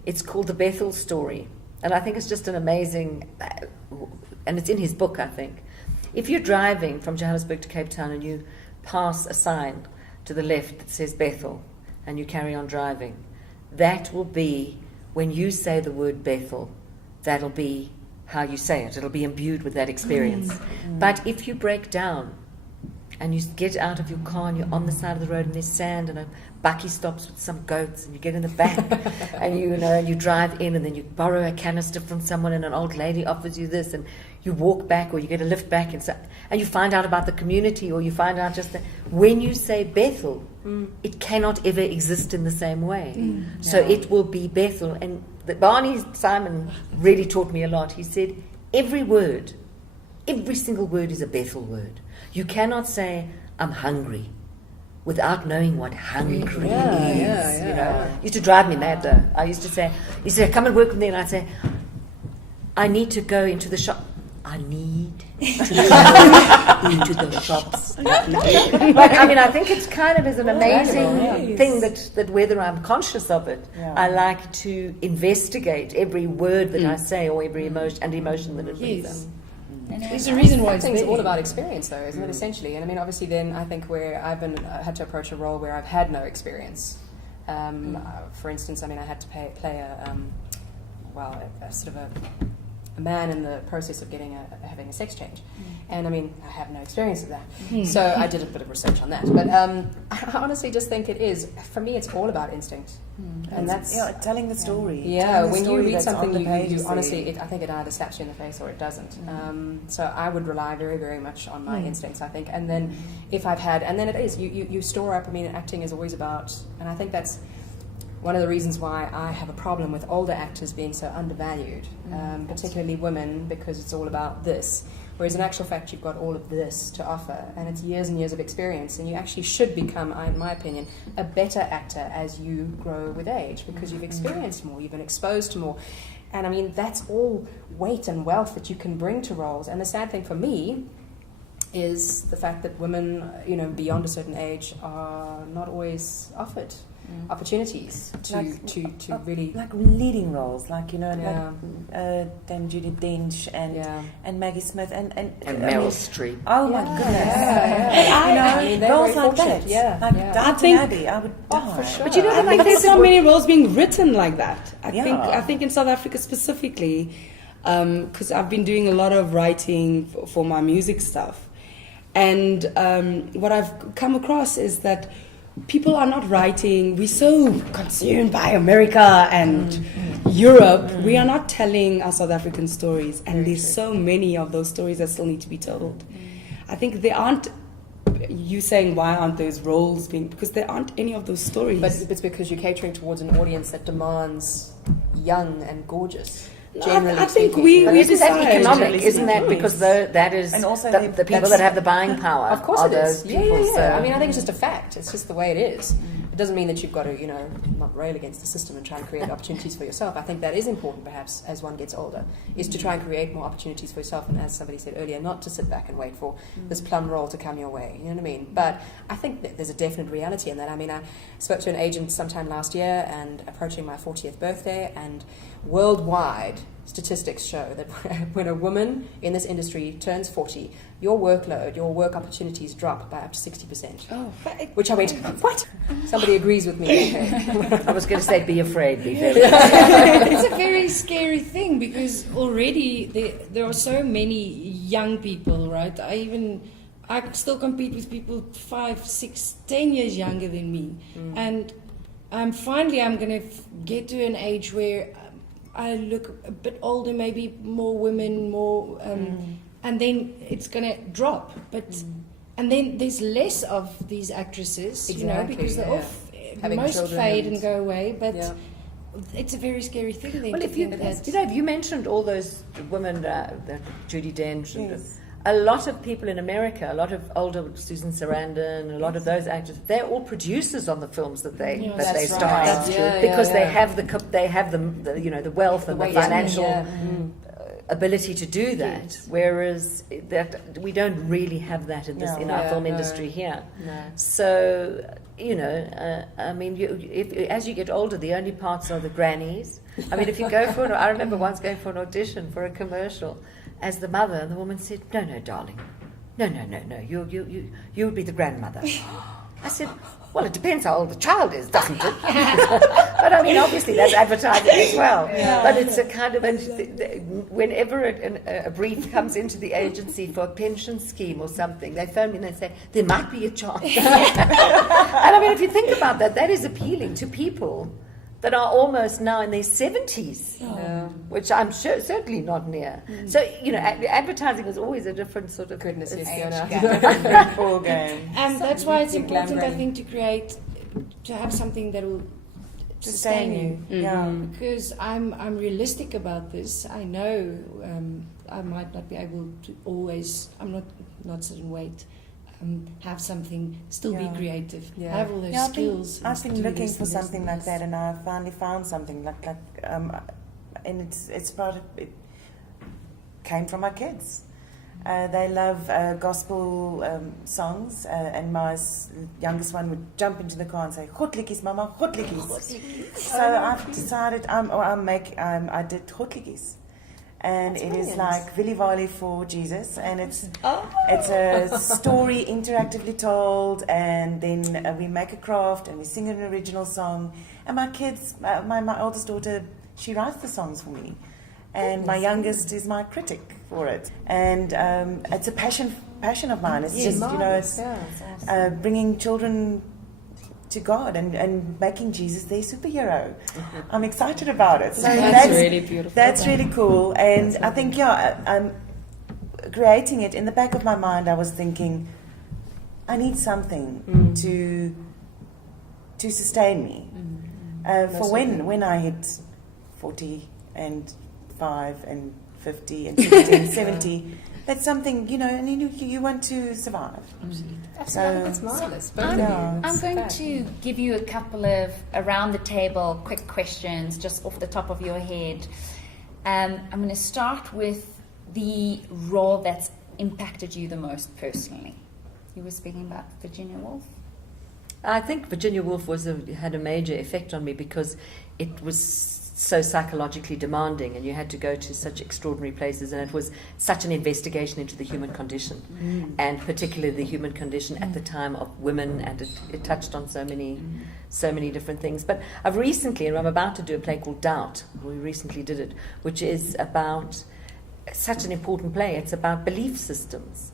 It's called the Bethel story, and I think it's just an amazing... and it's in his book, I think. If you're driving from Johannesburg to Cape Town and you pass a sign to the left that says Bethel and you carry on driving, that will be, when you say the word Bethel, that'll be how you say it. It'll be imbued with that experience. But if you break down and you get out of your car and you're on the side of the road and there's sand and a bakkie stops with some goats and you get in the back and you drive in and then you borrow a canister from someone and an old lady offers you this and you walk back or you get a lift back and you find out about the community, or you find out just that when you say Bethel, it cannot ever exist in the same way. So it will be Bethel. And Barney Simon really taught me a lot. He said, every single word is a Bethel word. You cannot say, I'm hungry, without knowing what hungry is. You know, it used to drive me mad though. I used to say, come and work with me, and I'd say, I need to go into the shop. I need to go into the shops. But I mean, I think it's kind of is an amazing thing that whether I'm conscious of it, I like to investigate every word that I say or every emotion that it brings up. There's a reason why I it's think it's big. all about experience, though, isn't it? Essentially, and I mean, obviously, then I think where I've had to approach a role where I've had no experience. For instance, I mean, I had to play a sort of a man in the process of having a sex change, and I mean, I have no experience of that, so I did a bit of research on that. But I honestly just think it is, for me, it's all about instinct, and that's telling the story. Yeah, Telling the when you story read that's on something, the you pages honestly, I think it either slaps you in the face or it doesn't. So I would rely very, very much on my instincts, I think. And then if I've had, and then it is, you store up, I mean, acting is always about, and I think that's one of the reasons why I have a problem with older actors being so undervalued, particularly women, because it's all about this. Whereas in actual fact, you've got all of this to offer, and it's years and years of experience, and you actually should become, in my opinion, a better actor as you grow with age, because you've experienced more, you've been exposed to more. And I mean, that's all weight and wealth that you can bring to roles. And the sad thing for me is the fact that women, beyond a certain age are not always offered opportunities to really, like leading roles, like Dame Judi Dench and Maggie Smith and Meryl Streep. Oh my goodness! Roles like that, like Downton Abbey, I would die. For sure. But you know, like, there's so many roles being written like that. I think in South Africa specifically, because I've been doing a lot of writing for my music stuff, and what I've come across is that people are not writing. We're so consumed by America and Europe. We are not telling our South African stories, and there's so many of those stories that still need to be told. I think there aren't. You saying why aren't those roles being? Because there aren't any of those stories. But it's because you're catering towards an audience that demands young and gorgeous. I think we Isn't that decide. economic? Isn't that because that is And also the people that have the buying power? Of course are it is. those people. Yeah. So. I mean, I think it's just a fact. It's just the way it is. It doesn't mean that you've got to, not rail against the system and try and create opportunities for yourself. I think that is important, perhaps, as one gets older, is to try and create more opportunities for yourself. And as somebody said earlier, not to sit back and wait for this plum roll to come your way. You know what I mean? But I think that there's a definite reality in that. I mean, I spoke to an agent sometime last year and approaching my 40th birthday, and worldwide statistics show that when a woman in this industry turns 40, your workload, your work opportunities drop by up to 60%. Oh, Which I went, what? Somebody agrees with me. Okay. I was going to say, be afraid, be very It's a very scary thing, because already there are so many young people, right? I still compete with people 5, 6, 10 years younger than me. And finally I'm going to get to an age where I look a bit older, maybe more women, more, and then it's going to drop. And then there's less of these actresses, because they're off. Most fade and go away, but it's a very scary thing. Then well, if you mentioned all those women, Judi Dench, and a lot of people in America, a lot of older Susan Sarandon, a lot of those actors, they're all producers on the films that they star in, because they have the wealth and the financial ability to do that, whereas that we don't really have that in our film industry here. No. So I mean, as you get older, the only parts are the grannies. I mean, if you go I remember once going for an audition for a commercial as the mother, and the woman said, "No, darling, no, you'll be the grandmother." I said, "Well, it depends how old the child is, doesn't it?" But I mean, obviously that's advertising as well. Yeah. But it's a kind of, whenever a brief comes into the agency for a pension scheme or something, they phone me and they say, "There might be a chance." And I mean, if you think about that, that is appealing to people that are almost now in their 70s, which I'm sure certainly not near. So, advertising is always a different sort of Goodness, yes, Fiona. Ball game. And that's why it's Your glam important, I brain. think, to have something that will Sustain you. Yeah. Because I'm realistic about this. I know I might not be able to always. I'm not sitting wait. Have something, still be creative. Yeah. Have all those Yeah, skills. I've been do looking this for and this something and like this. that, and I finally found something and it's part of it. Came from my kids. They love gospel songs, and my youngest one would jump into the car and say, "Gotlikies, mama, gotlikies." So I've decided I did gotlikies. And That's it is brilliant. like Willy Wally for Jesus, and it's a story interactively told, and then we make a craft and we sing an original song. And my kids, my oldest daughter, she writes the songs for me, and my youngest is my critic for it. And it's a passion of mine. It's just marvelous. it's bringing children to God and making Jesus their superhero. I'm excited about it. So That's really beautiful. That's really cool. And I think, creating it, in the back of my mind, I was thinking, I need something to sustain me. For when I hit 40 and 5 and 50 and 60 and 70, that's something, and you want to survive. That's marvelous. I'm going to give you a couple of around the table quick questions just off the top of your head. I'm going to start with the role that's impacted you the most personally. You were speaking about Virginia Woolf. I think Virginia Woolf had a major effect on me because it was so psychologically demanding, and you had to go to such extraordinary places, and it was such an investigation into the human condition, and particularly the human condition at the time of women, and it touched on so many different things. But I'm about to do a play called Doubt. We recently did it, which is about such an important play. It's about belief systems.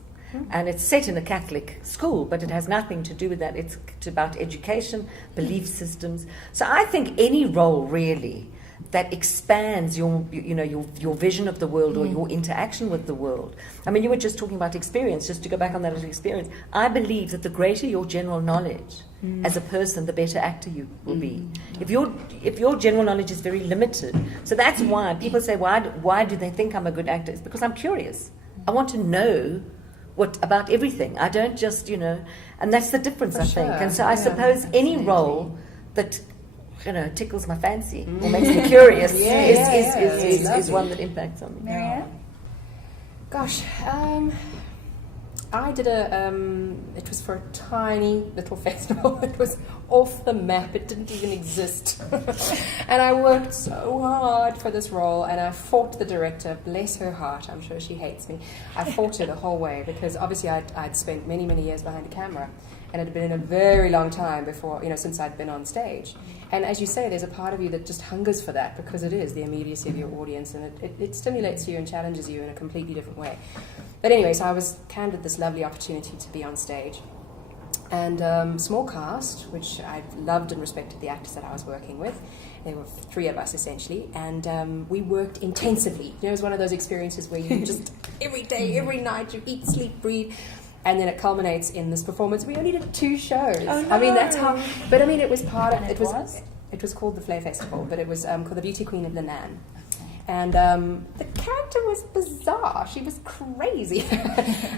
And it's set in a Catholic school, but it has nothing to do with that. It's about education, belief systems. So I think any role really that expands your vision of the world or your interaction with the world. I mean, you were just talking about experience, just to go back on that little experience. I believe that the greater your general knowledge as a person, the better actor you will be. If your general knowledge is very limited, so that's why people say, why do they think I'm a good actor? It's because I'm curious. I want to know about everything. I don't just, and that's the difference, I think. And so I suppose any role that tickles my fancy or makes me curious is one that impacts on me. Marianne? Gosh, I did it was for a tiny little festival. It was off the map. It didn't even exist. And I worked so hard for this role, and I fought the director, bless her heart. I'm sure she hates me. I fought her the whole way because obviously I'd spent many, many years behind the camera, and it had been a very long time before, since I'd been on stage. And as you say, there's a part of you that just hungers for that because it is the immediacy of your audience, and it stimulates you and challenges you in a completely different way. But anyway, so I was handed this lovely opportunity to be on stage. And small cast, which I loved and respected the actors that I was working with. There were 3 of us essentially, and we worked intensively. It was one of those experiences where you just every day, every night, you eat, sleep, breathe. And then it culminates in this performance. We only did 2 shows. Oh, no. I mean, that's how. But I mean, it was part of. It was called the Flare Festival, but it was called the Beauty Queen of Lenan. And the character was bizarre. She was crazy.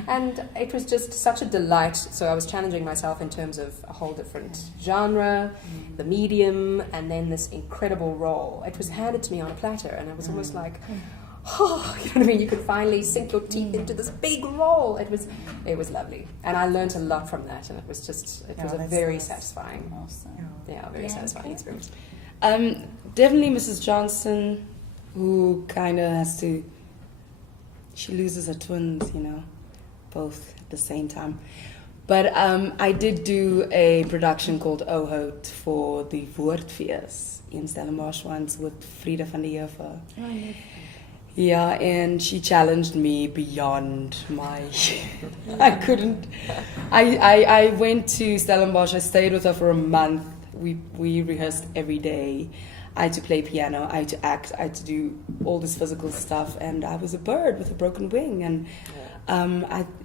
And it was just such a delight. So I was challenging myself in terms of a whole different genre, the medium, and then this incredible role. It was handed to me on a platter, and it was almost like, oh, you know what I mean? You could finally sink your teeth into this big role. It was lovely. And I learned a lot from that, and it was a very satisfying. Awesome. Yeah, very satisfying experience. Definitely Mrs. Johnson, who kind of she loses her twins, both at the same time. But I did do a production called Ohout for the Woordfees in Stellenbosch once with Frida van der Heever. Yeah, and she challenged me beyond my... I couldn't... I went to Stellenbosch, I stayed with her for a month. We rehearsed every day. I had to play piano, I had to act, I had to do all this physical stuff, and I was a bird with a broken wing. And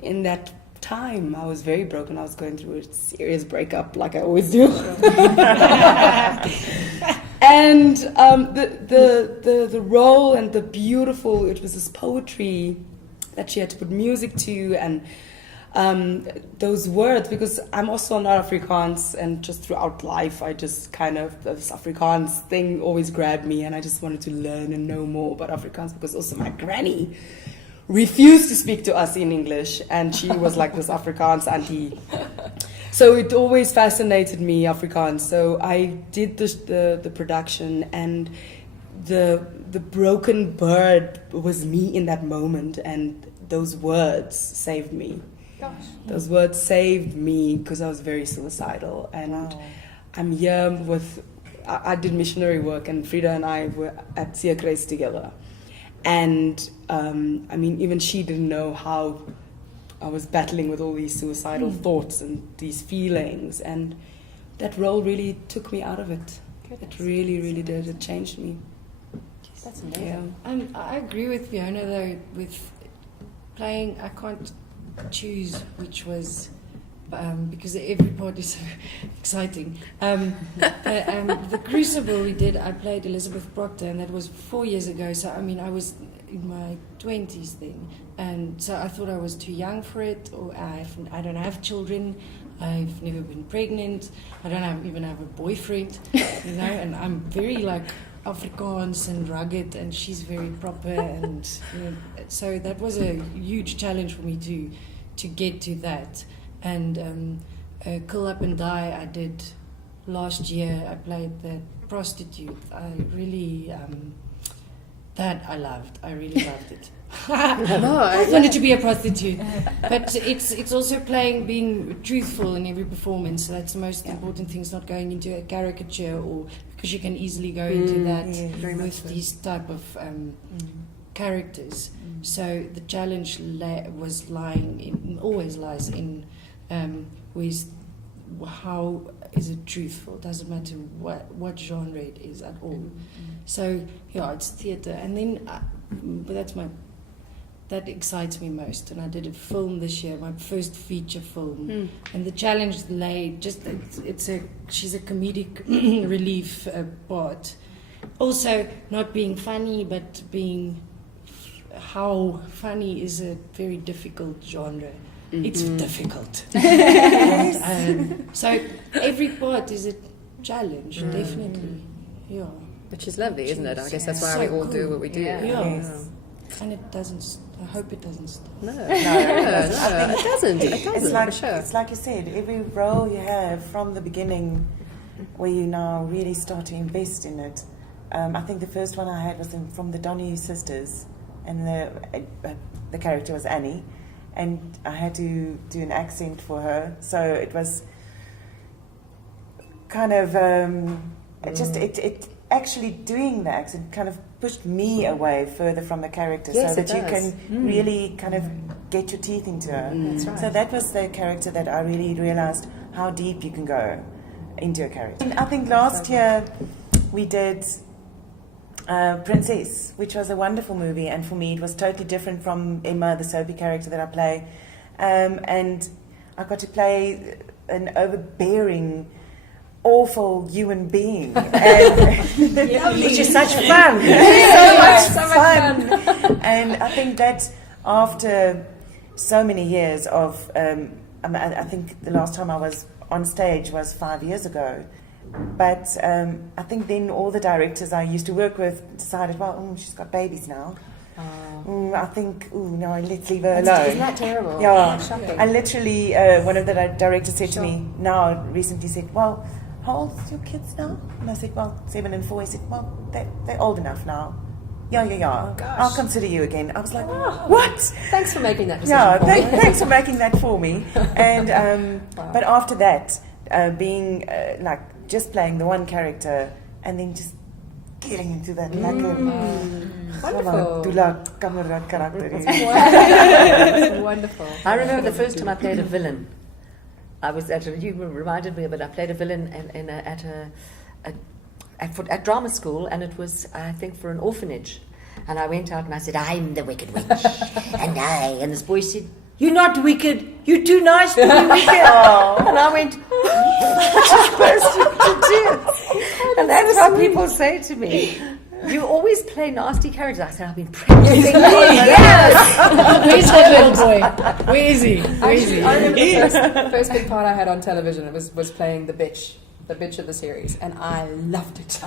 in that time, I was very broken. I was going through a serious breakup, like I always do. And the role and the beautiful, it was this poetry that she had to put music to, and those words, because I'm also not Afrikaans, and just throughout life I just kind of, this Afrikaans thing always grabbed me, and I just wanted to learn and know more about Afrikaans, because also my granny refused to speak to us in English, and she was like this Afrikaans auntie. So it always fascinated me, Afrikaans. So I did the production, and the broken bird was me in that moment, and those words saved me. Gosh. Those words saved me because I was very suicidal, and I'm here with. I did missionary work, and Frida and I were at esteemed together, and I mean, even she didn't know how I was battling with all these suicidal thoughts and these feelings, and that role really took me out of it. It really, really did. It changed me. That's amazing. Yeah. I agree with Fiona though, with playing, I can't choose which was, because every part is so exciting. The Crucible we did, I played Elizabeth Proctor, and that was 4 years ago, so I mean I was in my 20s then, and so I thought I was too young for it, or I don't have children, I've never been pregnant, I don't even have a boyfriend, you know, and I'm very like Afrikaans and rugged, and she's very proper, and you know, so that was a huge challenge for me to get to that. And Kill Up and Die I did last year. I played the prostitute. I really that I loved. I really loved it. I wanted to be a prostitute, but it's also being truthful in every performance. So that's the most important thing. It's not going into a caricature, or because you can easily go into that with these type of characters. So the challenge always lies in with how is it truthful. It doesn't matter what genre it is at all. So yeah, it's theatre, and then but that excites me most. And I did a film this year, my first feature film, and the challenge lay she's a comedic relief part, also not being funny, but being, how funny is a very difficult genre. It's difficult. So every part is a challenge, definitely. Yeah. Which is lovely, isn't it? I guess that's why So we all cool. do what we do. Yeah. And it doesn't. I hope it doesn't stop. No, it doesn't. It's like, for sure. it's like you said, every role you have from the beginning, where you now really start to invest in it. I think the first one I had was from the Donahue sisters, and the character was Annie, and I had to do an accent for her. So it was kind of it actually doing the accent kind of pushed me away further from the character, Yes, so it that you does. can really kind of get your teeth into her. That's right. So that was the character that I really realized how deep you can go into a character. And I think last year we did Princess, which was a wonderful movie, and for me it was totally different from Emma, the soapy character that I play, and I got to play an overbearing, awful human being, which is such fun. So much fun. And I think that after so many years of, I think the last time I was on stage was 5 years ago. But I think then all the directors I used to work with decided, well, she's got babies now. I think, no, let's leave her alone. Isn't that terrible? Yeah. That's shocking. And literally, one of the directors said to me recently said, well, how old are your kids now? And I said, well, 7 and 4. He said, well, they're old enough now. Yeah. Oh, gosh. I'll consider you again. I was like, what? Thanks for making that decision for me. Thanks for making that for me. And but after that, being like just playing the one character and then just getting into that Wonderful. Wonderful. I remember the first time I played a villain. I was you reminded me of it. I played a villain at at drama school, and it was, I think, for an orphanage. And I went out and I said, I'm the Wicked Witch. And this boy said, you're not wicked, you're too nice to be wicked. And I went, what are you supposed to do? And that's what people say to me. You always play nasty characters. I said, I've been practicing. Yes. Where's that little boy? Where is he? Where is he? I remember the first big part I had on television was playing the bitch of the series, and I loved it.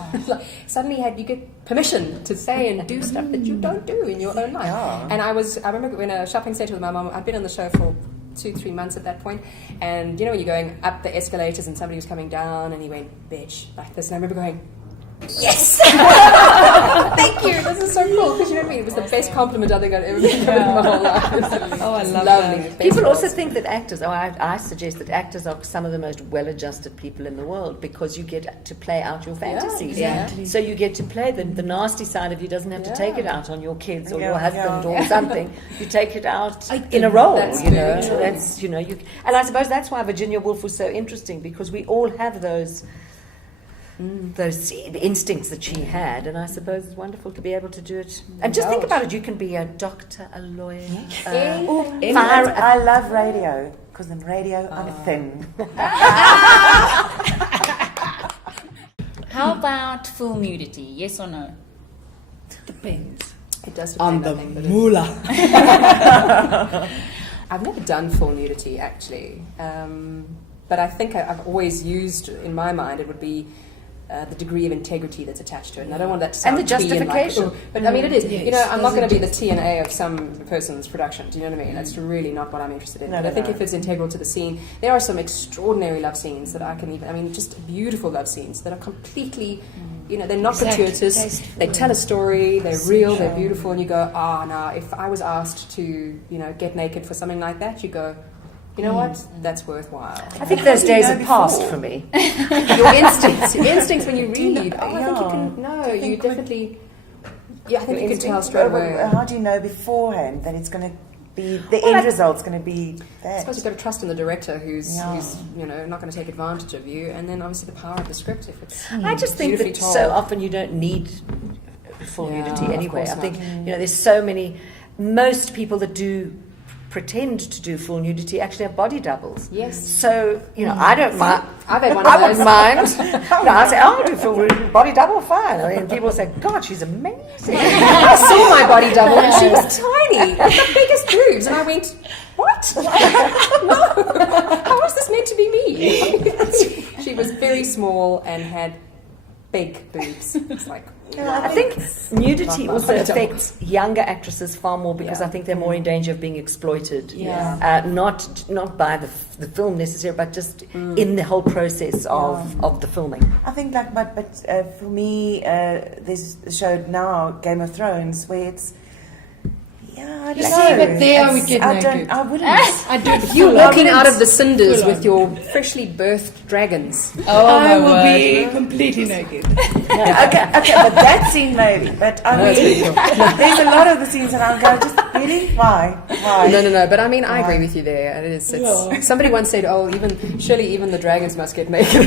Suddenly you get permission to say and do stuff that you don't do in your own life. Yeah. And I remember in a shopping centre with my mum. I'd been on the show for 2-3 months at that point, and you know when you're going up the escalators and somebody was coming down and he went bitch like this, and I remember going, yes! Thank you, this is so cool, because you know what I mean, it was the best compliment I think I'd ever been given in my whole life. Oh, I love lovely. that. People also think that actors, I suggest that actors are some of the most well-adjusted people in the world, because you get to play out your fantasies. exactly. So you get to play the nasty side of you doesn't have to take it out on your kids or your husband Yeah. or something. You take it out in a role, that's you know. very true. That's, you know, and I suppose that's why Virginia Woolf was so interesting, because we all have those instincts that she had, and I suppose it's wonderful to be able to do it. And just think about it, you can be a doctor, a lawyer, I love radio, because in radio I'm thin. How about full nudity? Yes or no? Depends. It does On depend, the I think, but moolah. I've never done full nudity actually, but I think I've always used, in my mind, it would be the degree of integrity that's attached to it, and I don't want that to sound And the justification. but I mean it is. Yes, you know, I'm not there's going to be a the TNA of some person's production. Do you know what I mean? That's really not what I'm interested in. No, but no, I think no. if it's integral to the scene, there are some extraordinary love scenes that I can even. I mean, just beautiful love scenes that are completely. You know, they're not gratuitous. Tasteful. They tell a story. They're real. They're beautiful. And you go, no. If I was asked to, you know, get naked for something like that, you go, you know what? That's worthwhile. I think those days are past for me. Your instincts when you read. I think you Yeah. can. No, I you think definitely. Yeah, I think you can tell Instinct. straight away. How do you know beforehand that it's going to be the end result's going to be I that? suppose you've got to trust in the director who's Yeah. you know not going to take advantage of you, and then obviously the power of the script if it's. I just think beautifully that told. so often you don't need full Yeah, nudity of anyway. course I think not. you know there's so many. Most people that do pretend to do full nudity actually have body doubles. Yes. So you know I don't mind. I've had one I of those. wouldn't mind. No, I say, I'll do full body double, fine. I mean, people say, God, she's amazing. I saw my body double and she was tiny, with the biggest boobs, and I went, what? No, how is this meant to be me? She was very small and had big boobs. It's like, I think nudity Not also body double. affects younger actresses far more because I think they're more in danger of being exploited. Yeah. Not by the film necessarily, but just in the whole process of the filming. I think but for me, there's a show now, Game of Thrones, where it's I don't You know. see, but there we It's- get naked. I wouldn't. I do it. you walking out of the cinders Full on. with your freshly birthed dragons. Oh, I my will word. be completely naked. Okay, but that scene maybe. But I mean, there's a lot of the scenes that I'll go, just really? Why? No. But I mean, I agree with you there. It's Yeah. somebody once said, surely even the dragons must get naked.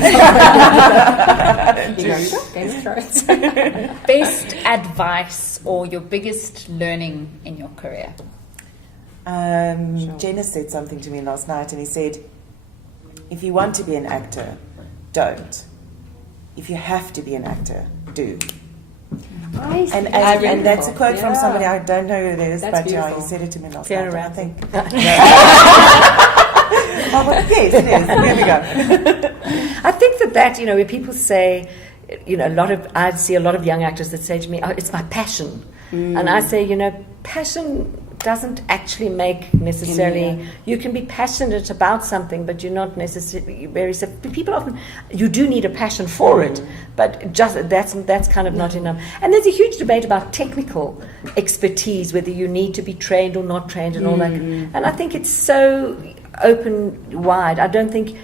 You go, "Sure, Game of Thrones." Best advice or your biggest learning in your career? Jenna said something to me last night, and he said, if you want to be an actor, don't. If you have to be an actor, do. And that's a quote from somebody, I don't know who it is, That's but beautiful. he said it to me last Fiona night. Ramsay. And I think. Yes, it is. There we go. I think that when people say, I see a lot of young actors that say to me, it's my passion. And I say, passion doesn't actually make necessarily, you can be passionate about something, but you're not necessarily people often, you do need a passion for it, but just that's kind of not enough. And there's a huge debate about technical expertise, whether you need to be trained or not trained and all that. And I think it's so open wide. I think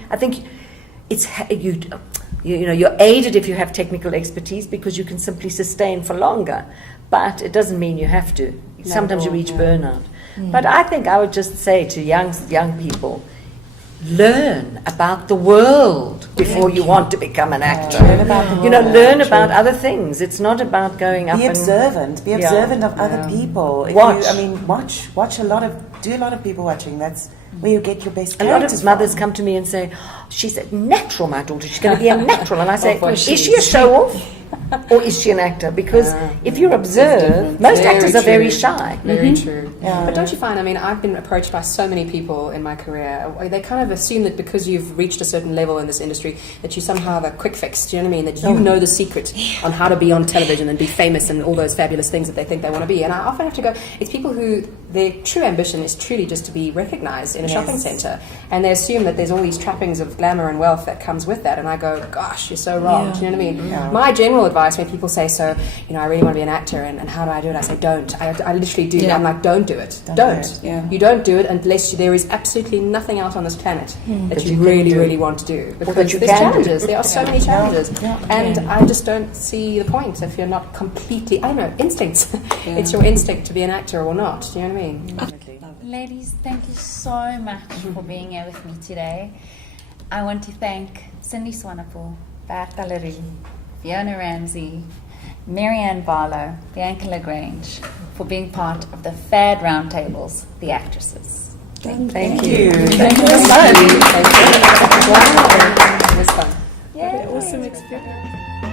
it's, you're aided if you have technical expertise because you can simply sustain for longer, but it doesn't mean you have to. Sometimes you reach burnout. But I think I would just say to young people, learn about the world before you want to become an actor. Learn about the world. You know, learn about other things. It's not about going up Be observant. Be observant of other people. Watch. Watch a lot of. Do a lot of people watching. That's where you get your best A lot characters of mothers from. come to me and say, she's a natural, my daughter. She's going to be a natural. And I say, course she is she a show-off? Or is she an actor? Because if you observe, most Very actors are very true. shy. Very true. Yeah. But don't you find, I mean, I've been approached by so many people in my career, they kind of assume that because you've reached a certain level in this industry, that you somehow have a quick fix, do you know what I mean? That you know the secret on how to be on television and be famous and all those fabulous things that they think they want to be. And I often have to go, it's people who, their true ambition is truly just to be recognized in a shopping centre. And they assume that there's all these trappings of glamour and wealth that comes with that. And I go, gosh, you're so wrong, do you know what I mean? Yeah. My general advice when people say, so, you know, I really want to be an actor and how do I do it? I say, don't. I literally do. Yeah. I'm like, don't do it. Don't Don't. do it. Yeah. You don't do it unless there is absolutely nothing else on this planet that That you you can really, do. really want to do. Because that you there's can do. challenges. There are so many challenges. And I just don't see the point if you're not completely, I don't know, instincts. It's your instinct to be an actor or not. Do you know what I mean? Ladies, thank you so much for being here with me today. I want to thank Cindy Swanepoel, Bertha Le Roux, Fiona Ramsay, Marianne Barlow, Bianca Grange for being part of the FAD Roundtables, the actresses. Thank you. Thank you so much. Thank you. Wow. It was fun. Yeah. Awesome experience.